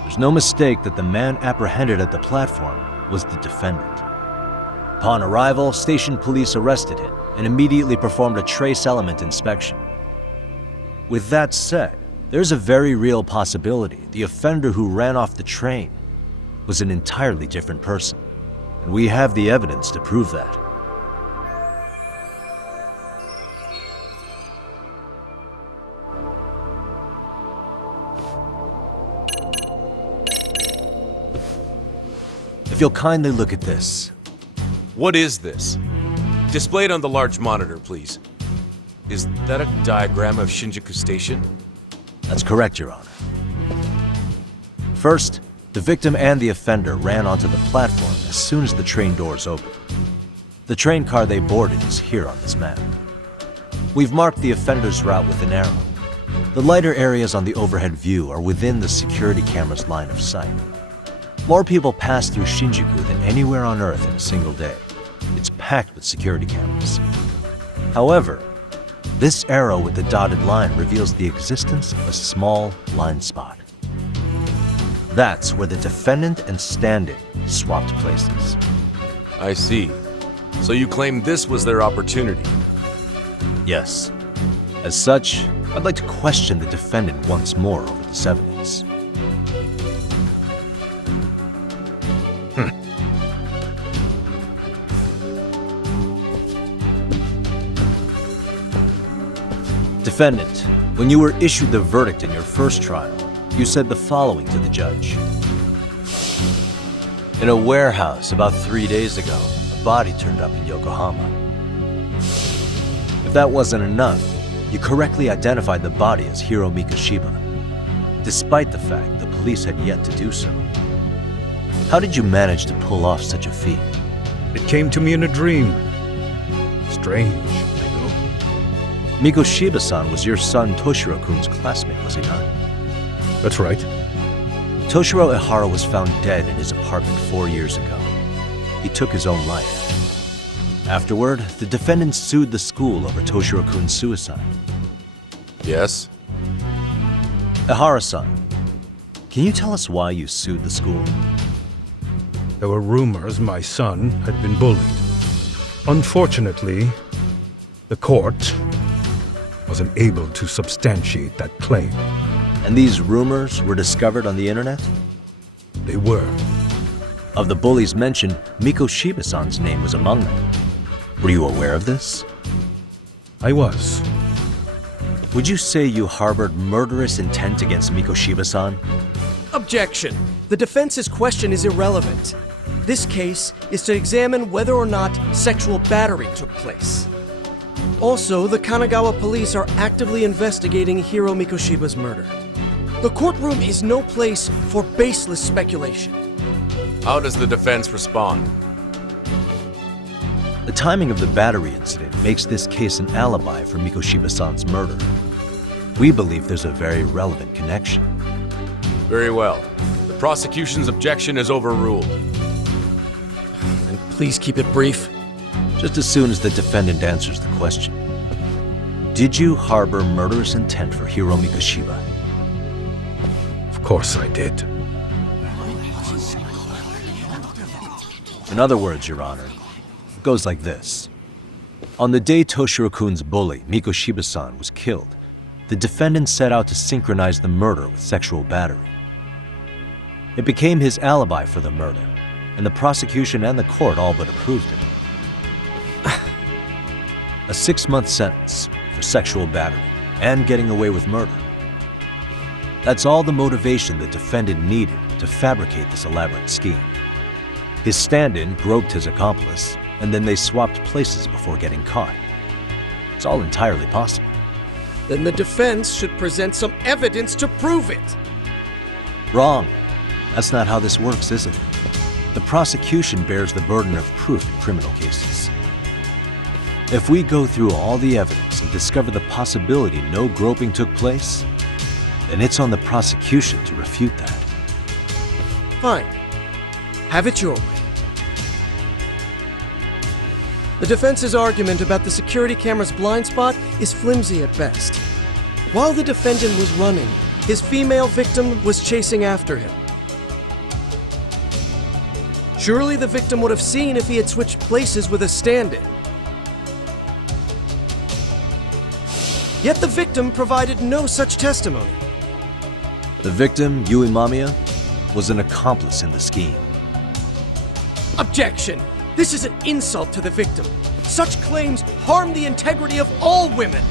There's no mistake that the man apprehended at the platform was the defendant. Upon arrival, station police arrested him and immediately performed a trace element inspection. With that said, there's a very real possibility the offender who ran off the train was an entirely different person, and we have the evidence to prove that. If you'll kindly look at this. What is this? Displayed on the large monitor, please. Is that a diagram of Shinjuku Station? That's correct, Your Honor. First, the victim and the offender ran onto the platform as soon as the train doors opened. The train car they boarded is here on this map. We've marked the offender's route with an arrow. The lighter areas on the overhead view are within the security camera's line of sight. More people pass through Shinjuku than anywhere on Earth in a single day. It's packed with security cameras. However, this arrow with the dotted line reveals the existence of a small blind spot. That's where the defendant and stand-in swapped places. I see. So you claim this was their opportunity? Yes. As such, I'd like to question the defendant once more over this evidence. Defendant, when you were issued the verdict in your first trial, you said the following to the judge. In a warehouse about 3 days ago, a body turned up in Yokohama. If that wasn't enough, you correctly identified the body as Hiro Mikoshiba, despite the fact the police had yet to do so. How did you manage to pull off such a feat? It came to me in a dream. Strange. Mikoshiba-san was your son Toshiro-kun's classmate, was he not? That's right. Toshiro Ihara was found dead in his apartment 4 years ago. He took his own life. Afterward, the defendant sued the school over Toshiro-kun's suicide. Yes? Ihara-san, can you tell us why you sued the school? There were rumors my son had been bullied. Unfortunately, the court wasn't able to substantiate that claim. And these rumors were discovered on the internet? They were. Of the bullies mentioned, Mikoshiba-san's name was among them. Were you aware of this? I was. Would you say you harbored murderous intent against Mikoshiba-san? Objection. The defense's question is irrelevant. This case is to examine whether or not sexual battery took place. Also, the Kanagawa police are actively investigating Hiro Mikoshiba's murder. The courtroom is no place for baseless speculation. How does the defense respond? The timing of the battery incident makes this case an alibi for Mikoshiba-san's murder. We believe there's a very relevant connection. Very well. The prosecution's objection is overruled. And please keep it brief. Just as soon as the defendant answers the question. Did you harbor murderous intent for Hiro Mikoshiba? Of course I did. In other words, Your Honor, it goes like this. On the day Toshiro-kun's bully, Mikoshiba-san, was killed, the defendant set out to synchronize the murder with sexual battery. It became his alibi for the murder, and the prosecution and the court all but approved it. A 6-month sentence for sexual battery and getting away with murder. That's all the motivation the defendant needed to fabricate this elaborate scheme. His stand-in groped his accomplice, and then they swapped places before getting caught. It's all entirely possible. Then the defense should present some evidence to prove it. Wrong. That's not how this works, is it? The prosecution bears the burden of proof in criminal cases. If we go through all the evidence and discover the possibility no groping took place, then it's on the prosecution to refute that. Fine. Have it your way. The defense's argument about the security camera's blind spot is flimsy at best. While the defendant was running, his female victim was chasing after him. Surely the victim would have seen if he had switched places with a stand-in. Yet the victim provided no such testimony. The victim, Yui Mamiya, was an accomplice in the scheme. Objection! This is an insult to the victim. Such claims harm the integrity of all women.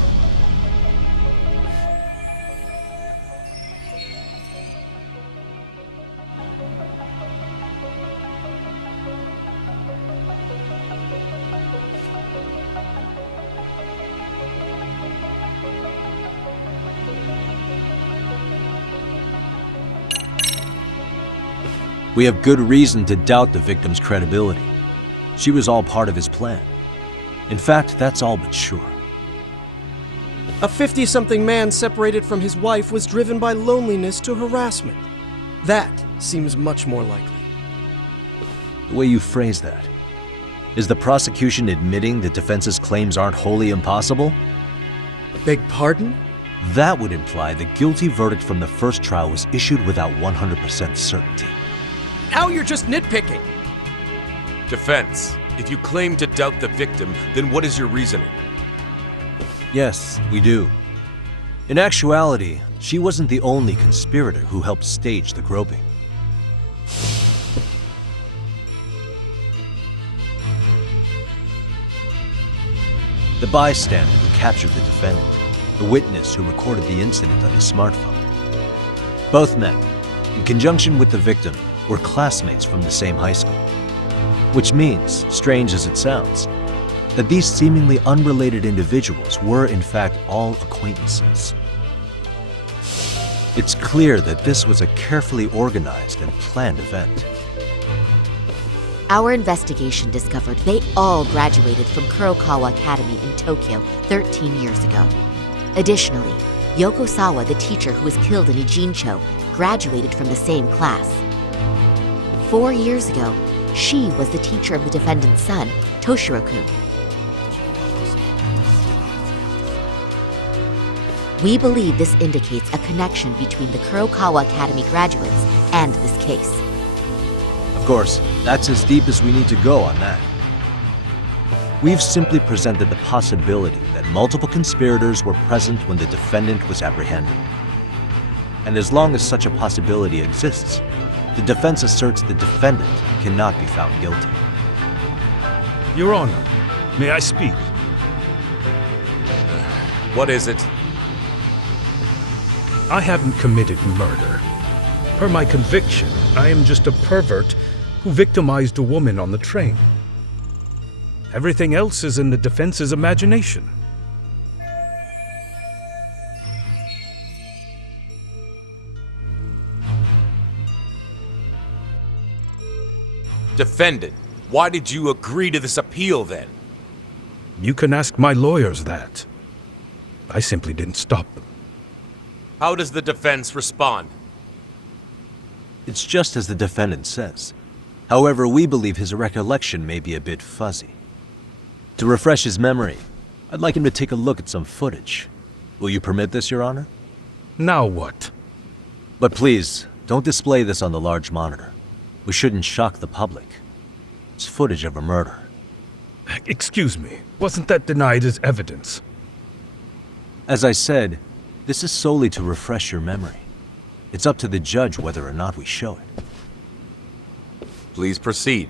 We have good reason to doubt the victim's credibility. She was all part of his plan. In fact, that's all but sure. A 50-something man separated from his wife was driven by loneliness to harassment. That seems much more likely. The way you phrase that. Is the prosecution admitting the defense's claims aren't wholly impossible? Beg pardon? That would imply the guilty verdict from the first trial was issued without 100% certainty. Now you're just nitpicking. Defense, if you claim to doubt the victim, then what is your reasoning? Yes, we do. In actuality, she wasn't the only conspirator who helped stage the groping. The bystander who captured the defendant, the witness who recorded the incident on his smartphone. Both men, in conjunction with the victim, were classmates from the same high school. Which means, strange as it sounds, that these seemingly unrelated individuals were in fact all acquaintances. It's clear that this was a carefully organized and planned event. Our investigation discovered they all graduated from Kurokawa Academy in Tokyo 13 years ago. Additionally, Yoko Sawa, the teacher who was killed in Ijincho, graduated from the same class. 4 years ago, she was the teacher of the defendant's son, Toshiro-kun. We believe this indicates a connection between the Kurokawa Academy graduates and this case. Of course, that's as deep as we need to go on that. We've simply presented the possibility that multiple conspirators were present when the defendant was apprehended. And as long as such a possibility exists, the defense asserts the defendant cannot be found guilty. Your Honor, may I speak? What is it? I haven't committed murder. Per my conviction, I am just a pervert who victimized a woman on the train. Everything else is in the defense's imagination. Defendant, why did you agree to this appeal then? You can ask my lawyers that. I simply didn't stop them. How does the defense respond? It's just as the defendant says. However, we believe his recollection may be a bit fuzzy. To refresh his memory, I'd like him to take a look at some footage. Will you permit this, Your Honor? Now what? But please, don't display this on the large monitor. We shouldn't shock the public. It's footage of a murder. Excuse me, wasn't that denied as evidence? As I said, this is solely to refresh your memory. It's up to the judge whether or not we show it. Please proceed.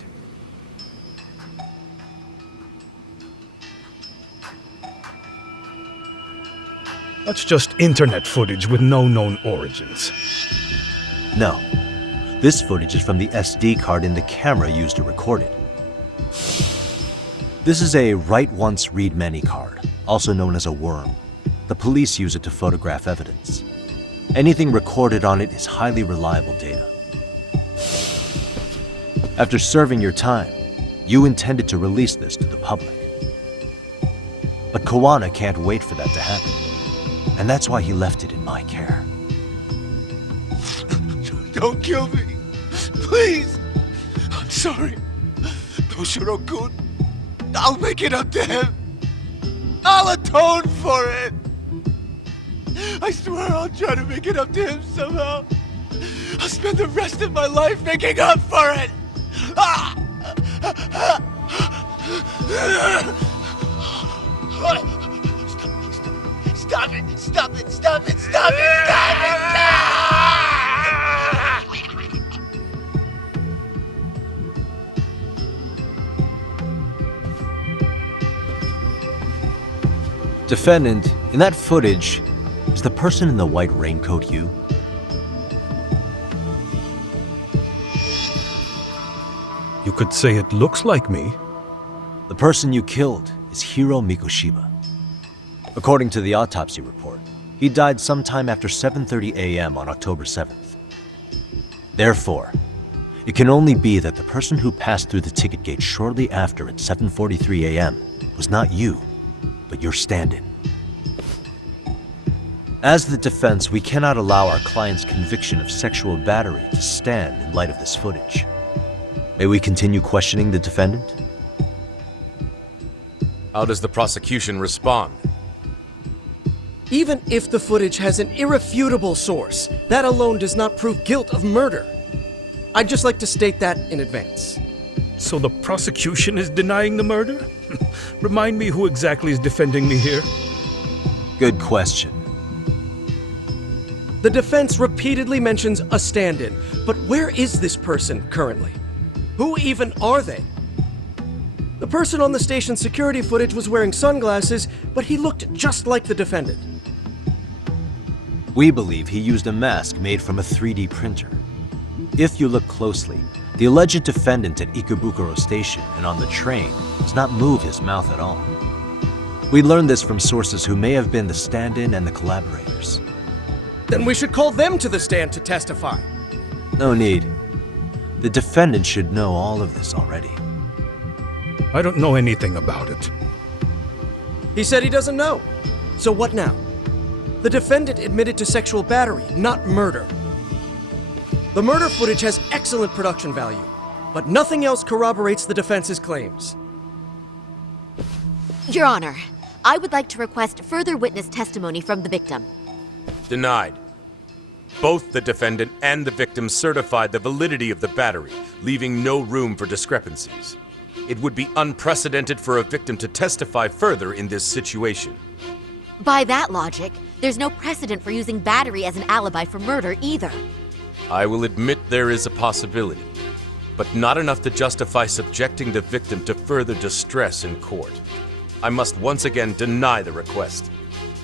That's just internet footage with no known origins. No. This footage is from the SD card in the camera used to record it. This is a write once, read many card, also known as a worm. The police use it to photograph evidence. Anything recorded on it is highly reliable data. After serving your time, you intended to release this to the public. But Kawana can't wait for that to happen. And that's why he left it in my care. Don't kill me. Please. I'm sorry. Toshiro-kun. I'll make it up to him. I'll atone for it. I swear I'll try to make it up to him somehow. I'll spend the rest of my life making up for it. Stop it! Stop it! Stop it! Stop it! Stop it! Defendant, in that footage, is the person in the white raincoat you? You could say it looks like me. The person you killed is Hiro Mikoshiba. According to the autopsy report, he died sometime after 7:30 a.m. on October 7th. Therefore, it can only be that the person who passed through the ticket gate shortly after at 7:43 a.m. was not you, but your stand-in. As the defense, we cannot allow our client's conviction of sexual battery to stand in light of this footage. May we continue questioning the defendant? How does the prosecution respond? Even if the footage has an irrefutable source, that alone does not prove guilt of murder. I'd just like to state that in advance. So the prosecution is denying the murder? Remind me who exactly is defending me here? Good question. The defense repeatedly mentions a stand-in, but where is this person currently? Who even are they? The person on the station security footage was wearing sunglasses, but he looked just like the defendant. We believe he used a mask made from a 3D printer. If you look closely, the alleged defendant at Ikebukuro Station and on the train does not move his mouth at all. We learned this from sources who may have been the stand-in and the collaborators. Then we should call them to the stand to testify. No need. The defendant should know all of this already. I don't know anything about it. He said he doesn't know. So what now? The defendant admitted to sexual battery, not murder. The murder footage has excellent production value, but nothing else corroborates the defense's claims. Your Honor, I would like to request further witness testimony from the victim. Denied. Both the defendant and the victim certified the validity of the battery, leaving no room for discrepancies. It would be unprecedented for a victim to testify further in this situation. By that logic, there's no precedent for using battery as an alibi for murder either. I will admit there is a possibility, but not enough to justify subjecting the victim to further distress in court. I must once again deny the request.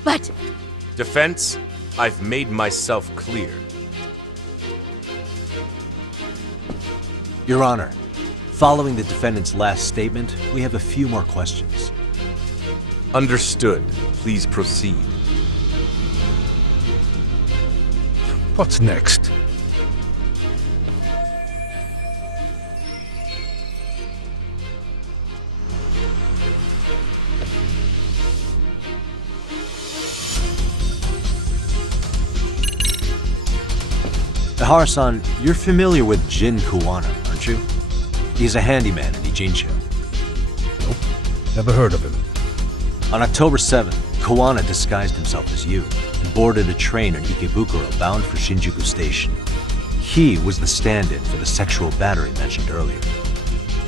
But... Defense, I've made myself clear. Your Honor, following the defendant's last statement, we have a few more questions. Understood. Please proceed. What's next? Ihara-san, you're familiar with Jin Kuwana, aren't you? He's a handyman in Ijincho. Nope, never heard of him. On October 7th, Kuwana disguised himself as you and boarded a train in Ikebukuro bound for Shinjuku Station. He was the stand-in for the sexual battery mentioned earlier.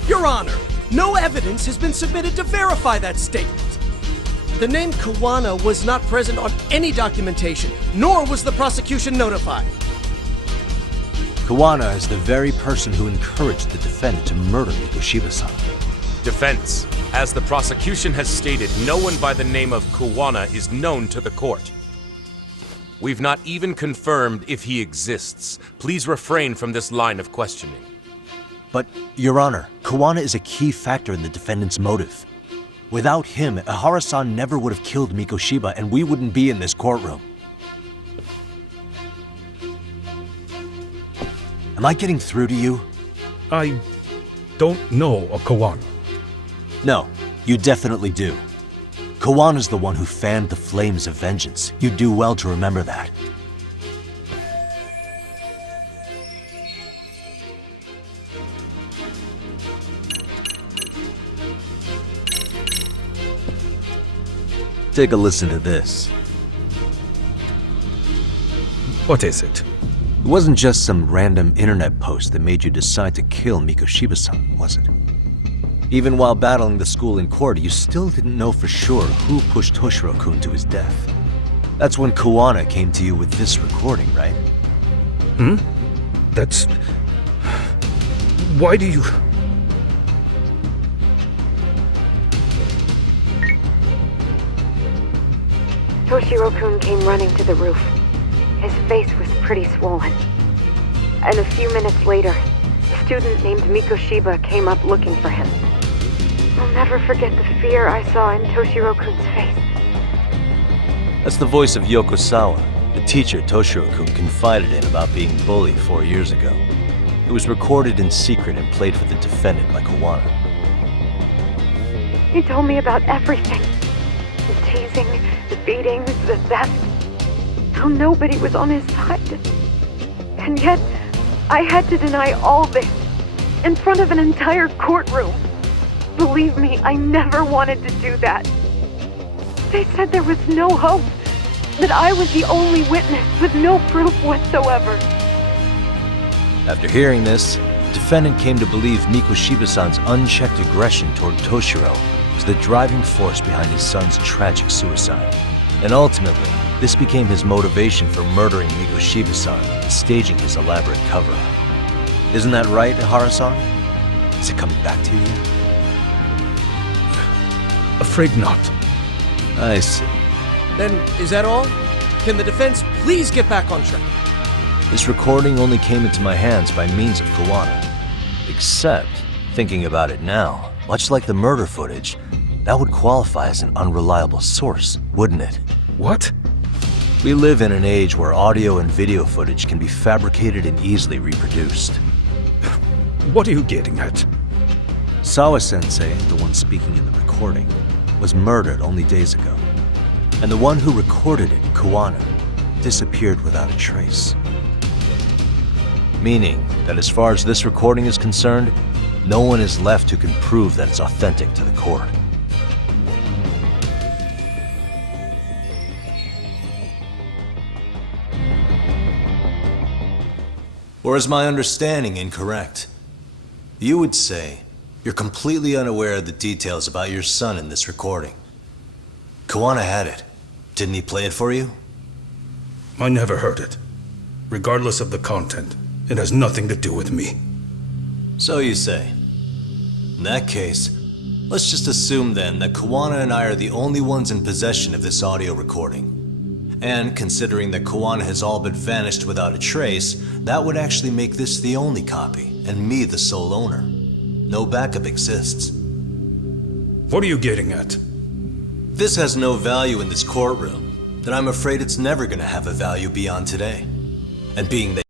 Your Honor, no evidence has been submitted to verify that statement. The name Kuwana was not present on any documentation, nor was the prosecution notified. Kuwana is the very person who encouraged the defendant to murder Mikoshiba-san. Defense, as the prosecution has stated, no one by the name of Kuwana is known to the court. We've not even confirmed if he exists. Please refrain from this line of questioning. But, Your Honor, Kuwana is a key factor in the defendant's motive. Without him, Ihara-san never would have killed Mikoshiba and we wouldn't be in this courtroom. Am I getting through to you? I don't know a Kuwana. No, you definitely do. Kawana's the one who fanned the flames of vengeance. You do well to remember that. Take a listen to this. What is it? It wasn't just some random internet post that made you decide to kill Mikoshiba-san, was it? Even while battling the school in court, you still didn't know for sure who pushed Toshiro-kun to his death. That's when Kuwana came to you with this recording, right? That's... Why do you... Toshiro-kun came running to the roof. His face was pretty swollen. And a few minutes later, a student named Mikoshiba came up looking for him. I'll never forget the fear I saw in Toshiro-kun's face. That's the voice of Yokosawa, the teacher Toshiro-kun confided in about being bullied 4 years ago. It was recorded in secret and played for the defendant by Kuwana. He told me about everything. The teasing, the beating, the theft. How nobody was on his side. And yet, I had to deny all this in front of an entire courtroom. Believe me, I never wanted to do that. They said there was no hope, that I was the only witness with no proof whatsoever. After hearing this, the defendant came to believe Mikoshiba-san's unchecked aggression toward Toshiro was the driving force behind his son's tragic suicide. And ultimately, this became his motivation for murdering Mikoshiba-san and staging his elaborate cover-up. Isn't that right, Ihara-san? Is it coming back to you yet? Afraid not. I see. Then, is that all? Can the defense please get back on track? This recording only came into my hands by means of Kuwana. Except, thinking about it now, much like the murder footage, that would qualify as an unreliable source, wouldn't it? What? We live in an age where audio and video footage can be fabricated and easily reproduced. What are you getting at? Sawa-sensei, the one speaking in the recording, was murdered only days ago. And the one who recorded it, Kuwana, disappeared without a trace. Meaning that as far as this recording is concerned, no one is left who can prove that it's authentic to the court. Or is my understanding incorrect? You would say you're completely unaware of the details about your son in this recording. Kawana had it. Didn't he play it for you? I never heard it. Regardless of the content, it has nothing to do with me. So you say. In that case, let's just assume then that Kawana and I are the only ones in possession of this audio recording. And considering that Kawana has all but vanished without a trace, that would actually make this the only copy, and me the sole owner. No backup exists. What are you getting at? This has no value in this courtroom, then I'm afraid it's never gonna have a value beyond today. And being that